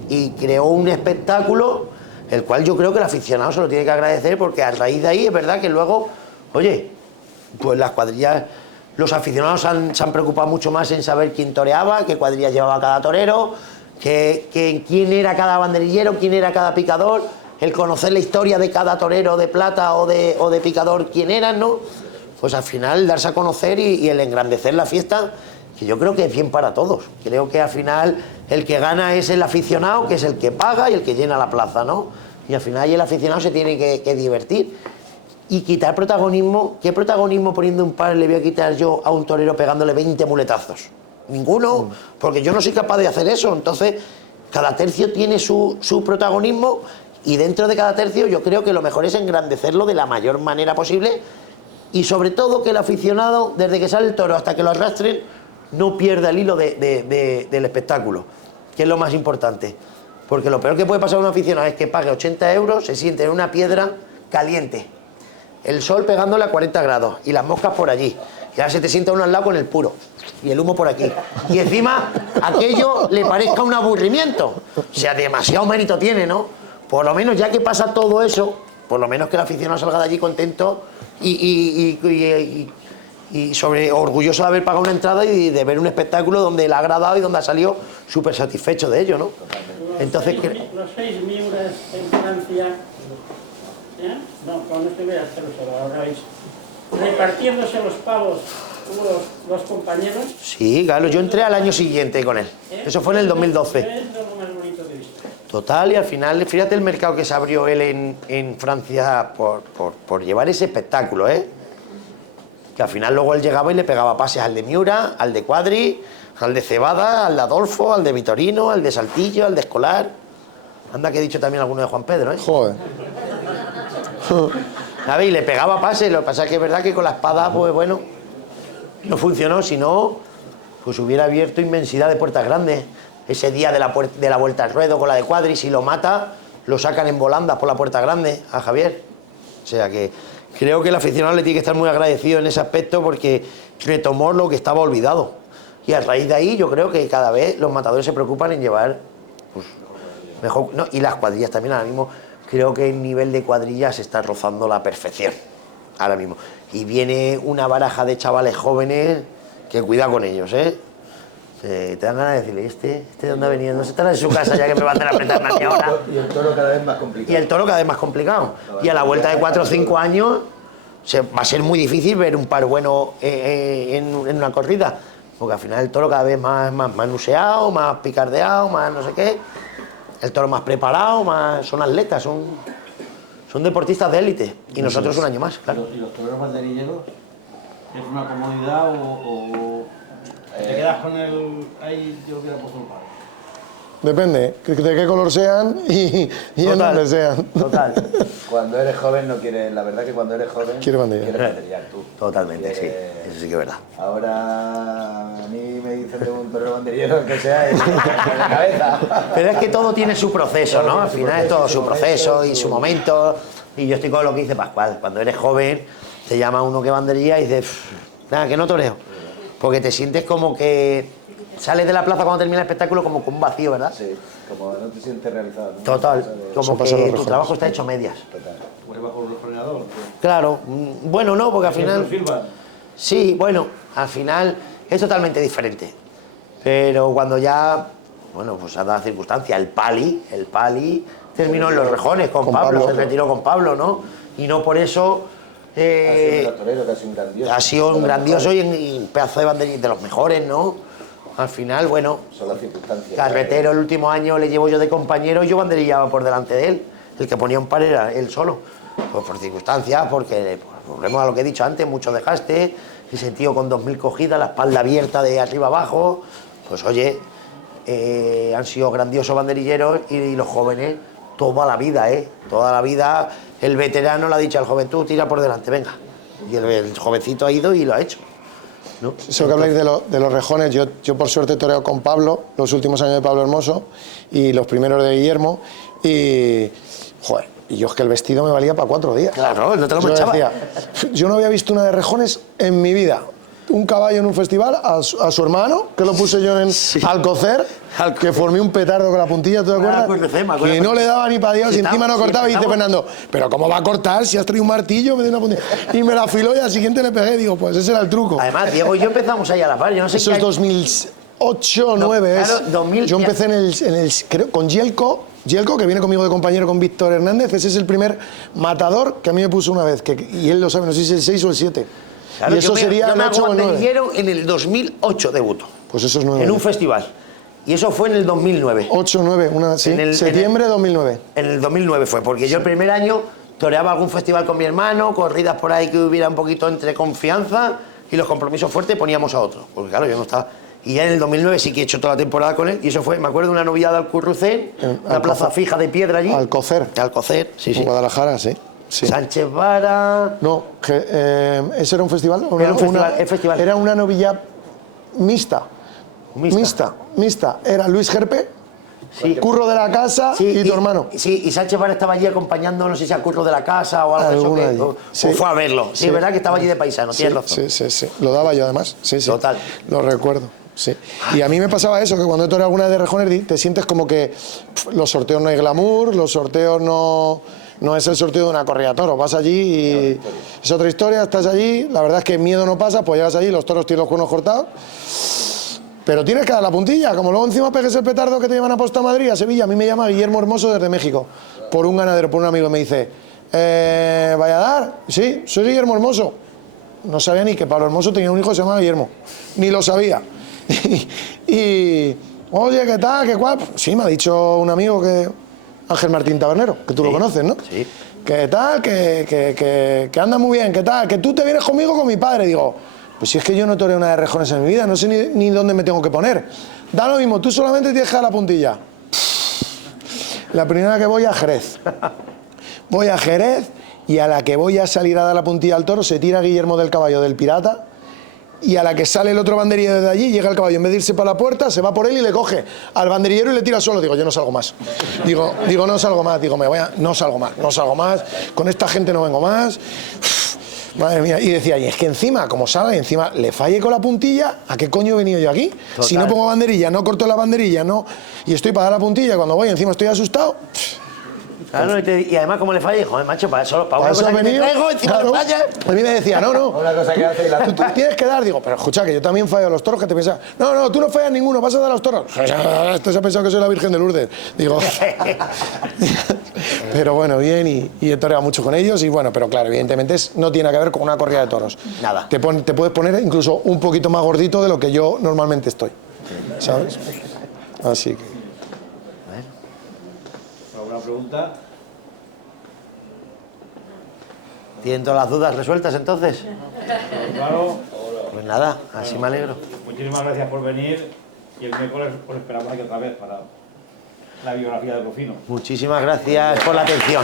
Y creó un espectáculo, el cual yo creo que el aficionado se lo tiene que agradecer, porque a raíz de ahí es verdad que luego, oye, pues las cuadrillas, los aficionados se han preocupado mucho más en saber quién toreaba, qué cuadrillas llevaba cada torero, quién era cada banderillero, quién era cada picador. el conocer la historia de cada torero de plata o de picador, quién eran, ¿no? Pues al final darse a conocer y el engrandecer la fiesta, que yo creo que es bien para todos. Creo que al final el que gana es el aficionado, que es el que paga y el que llena la plaza, ¿no? Y al final ahí el aficionado se tiene que divertir. Y quitar protagonismo, ¿qué protagonismo poniendo un par le voy a quitar yo a un torero pegándole 20 muletazos? Ninguno, porque yo no soy capaz de hacer eso. Entonces, cada tercio tiene su protagonismo y dentro de cada tercio yo creo que lo mejor es engrandecerlo de la mayor manera posible y sobre todo que el aficionado, desde que sale el toro hasta que lo arrastren, no pierda el hilo del espectáculo, que es lo más importante. Porque lo peor que puede pasar a un aficionado es que pague 80 euros, se siente en una piedra caliente, el sol pegándole a 40 grados y las moscas por allí. Y ahora se te sienta uno al lado con el puro y el humo por aquí. Y encima aquello le parezca un aburrimiento. O sea, demasiado mérito tiene, ¿no? Por lo menos ya que pasa todo eso, por lo menos que el aficionado salga de allí contento y orgulloso de haber pagado una entrada y de ver un espectáculo donde le ha agradado y donde ha salido súper satisfecho de ello, ¿no? Entonces, los 6 miuras en Francia, ¿eh? No, con esto voy a hacerlo ahora veis. Repartiéndose los pavos los compañeros. Sí, claro, yo entré al año siguiente con él. Eso fue en el 2012. Es lo más bonito que he visto. Total, y al final, fíjate el mercado que se abrió él en Francia por llevar ese espectáculo, ¿eh? Que al final luego él llegaba y le pegaba pases al de Miura, al de Cuadri, al de Cebada, al de Adolfo, al de Vitorino, al de Saltillo, al de Escolar. Anda que he dicho también alguno de Juan Pedro, ¿eh? Joder. ¿Sabes? Y le pegaba pases, lo que pasa es que es verdad que con la espada, pues bueno, no funcionó, si no, pues hubiera abierto inmensidad de puertas grandes. Ese día de la vuelta al ruedo con la de Cuadri, si lo mata, lo sacan en volandas por la puerta grande a Javier. O sea que creo que el aficionado le tiene que estar muy agradecido en ese aspecto porque retomó lo que estaba olvidado. Y a raíz de ahí yo creo que cada vez los matadores se preocupan en llevar pues, mejor... No, y las cuadrillas también ahora mismo, creo que el nivel de cuadrillas está rozando la perfección. Ahora mismo. Y viene una baraja de chavales jóvenes que cuida con ellos, ¿eh? Te dan ganas de decirle, ¿este de dónde ha venido? No se estará en su casa ya que me va a hacer apretar nadie ahora. Y el toro cada vez más complicado. Y el toro cada vez más complicado. Y a la vuelta de 4 o 5 años va a ser muy difícil ver un par bueno en una corrida. Porque al final el toro cada vez más manuseado, más picardeado, más no sé qué. El toro más preparado, son atletas, son deportistas de élite. Y nosotros un año más, claro. ¿Y los toreros banderilleros? ¿Es una comodidad o te quedas con el... ahí yo hubiera puesto un palo? Depende de qué color sean y en dónde sean. Total. Cuando eres joven no quieres, la verdad que cuando eres joven Quieres banderillar. quieres banderillar tú. Totalmente, sí. Eso sí que es verdad. Ahora a mí me dicen de un torero banderillero que sea en la cabeza. Pero es que todo tiene su proceso, ¿no? Al final es todo su proceso y su momento. Y yo estoy con lo que dice Pascual. Cuando eres joven, te llama uno que banderilla y dices, nada, que no toreo. Porque te sientes como que sales de la plaza cuando termina el espectáculo como con un vacío, ¿verdad? Sí, como no te sientes realizado, ¿no? Total, como pasa que los tu rejones. trabajo está hecho a medias. Total. ¿O es bajo el refrenador? Claro, bueno, no, porque al final... ¿Silban? Sí, bueno, al final es totalmente diferente. Pero cuando ya, bueno, pues ha dado la circunstancia, el Pali terminó en los rejones con Pablo, se retiró con Pablo, ¿no? Y no por eso... ha sido un grandioso y un pedazo de banderilla de los mejores, ¿no? Al final, bueno, Son las circunstancias. Carretero el último año le llevo yo de compañero y yo banderillaba por delante de él. El que ponía un par era él solo. Pues por circunstancias, porque volvemos a lo que he dicho antes, mucho desgaste, ese tío con 2000 cogidas, la espalda abierta de arriba abajo. Pues oye, han sido grandiosos banderilleros y los jóvenes toda la vida, ¿eh? Toda la vida el veterano le ha dicho al joven, tú tira por delante, venga. Y el jovencito ha ido y lo ha hecho, ¿no? Eso que habláis de los rejones, yo por suerte toreo con Pablo, los últimos años de Pablo Hermoso y los primeros de Guillermo y, joder, y yo es que el vestido me valía para 4 días. Claro, no te lo Yo manchaba. decía, yo no había visto una de rejones en mi vida. Un caballo en un festival, a su hermano, que lo puse yo en Alcocer, que formé un petardo con la puntilla, ¿tú te acuerdas? Que no le daba ni para Dios y encima no cortaba y dice Fernando, pero ¿cómo va a cortar si has traído un martillo? Me dio una puntilla. Y me la afiló y al siguiente le pegué, digo, pues ese era el truco. Además, Diego y yo empezamos ahí a la par, yo no sé Eso es 2008 o 2009, claro, 2000, yo empecé creo, con Gielko Yelko, que viene conmigo de compañero con Víctor Hernández, ese es el primer matador que a mí me puso una vez, y él lo sabe, no sé si es el 6 o el 7. Claro, y eso sería el 8 o el 9. Banderillero en el 2008 debuto. Pues eso es 9. En un festival. Y eso fue en el 2009. 8 o 9, septiembre de 2009. En el 2009 fue, porque yo el primer año toreaba algún festival con mi hermano, corridas por ahí que hubiera un poquito entre confianza y los compromisos fuertes poníamos a otro. Porque claro, yo no estaba... Y ya en el 2009 sí que he hecho toda la temporada con él, y eso fue, me acuerdo de una novillada al Currucén, una plaza fija de piedra allí. Alcocer. Alcocer, sí, sí. En Guadalajara, sí. Sánchez Vara... No, ¿ese era un festival? Era un festival, el festival. Era una novilla mixta. Mixta. Era Luis Gerpe, sí. Curro de la Casa y tu hermano. Sí, y Sánchez Vara estaba allí acompañando, no sé si al Curro de la Casa o algo de eso, o fue a verlo. Sí, es verdad que estaba allí de paisano, tienes razón. Sí. Lo daba yo además. Sí. Total. Lo recuerdo. Sí. Y a mí me pasaba eso, que cuando he toreado alguna de Rejoner te sientes como que los sorteos no hay glamour, los sorteos no es el sorteo de una corrida de toros. Vas allí y es otra historia, estás allí, la verdad es que miedo no pasa, pues llegas allí, los toros tienen los cuernos cortados, pero tienes que dar la puntilla, como luego encima pegues el petardo que te llevan a Posta Madrid, a Sevilla. A mí me llama Guillermo Hermoso desde México, por un ganadero, por un amigo, y me dice, ¿vaya a dar? Sí, soy Guillermo Hermoso. No sabía ni que Pablo Hermoso tenía un hijo que se llamaba Guillermo, ni lo sabía. y oye, ¿qué tal? ¿Qué cuál? Sí, me ha dicho un amigo que Ángel Martín Tabernero, que tú lo conoces, ¿no? Sí. ¿Qué tal? Que anda muy bien, ¿qué tal? Que tú te vienes conmigo con mi padre. Digo, pues si es que yo no toreo una de Rejones en mi vida, no sé ni dónde me tengo que poner. Da lo mismo, tú solamente tienes que dar la puntilla. La primera que voy a Jerez. Voy a Jerez y a la que voy a salir a dar la puntilla al toro se tira Guillermo del Caballo del Pirata. Y a la que sale el otro banderillero desde allí, llega el caballo, en vez de irse para la puerta, se va por él y le coge al banderillero y le tira solo. Digo, yo no salgo más. Digo, no salgo más. Digo, no salgo más. Con esta gente no vengo más. Madre mía. Y decía, y es que encima, como salga, y encima le falle con la puntilla, ¿a qué coño he venido yo aquí? Total. Si no pongo banderilla, no corto la banderilla, no. Y estoy para dar la puntilla, cuando voy encima estoy asustado. Claro, y además como le falla, joder, macho, para una cosa que te traigo, encima claro, le falla. A mí me decía, no. Una cosa que hace y la tú tienes que dar, digo, pero escucha, que yo también fallo a los toros, que te piensas, no, tú no fallas ninguno, vas a dar a los toros. Este se ha pensado que soy la Virgen de Lourdes. Digo, pero bueno, bien, y he toreado mucho con ellos, y bueno, pero claro, evidentemente no tiene que ver con una corrida de toros. Nada. Te puedes poner incluso un poquito más gordito de lo que yo normalmente estoy, ¿sabes? Así que... ¿Alguna pregunta? ¿Tienen todas las dudas resueltas entonces? Claro. Pues nada, así me alegro. Muchísimas gracias por venir y el miércoles os esperamos aquí otra vez para la biografía de Rufino. Muchísimas gracias por la atención.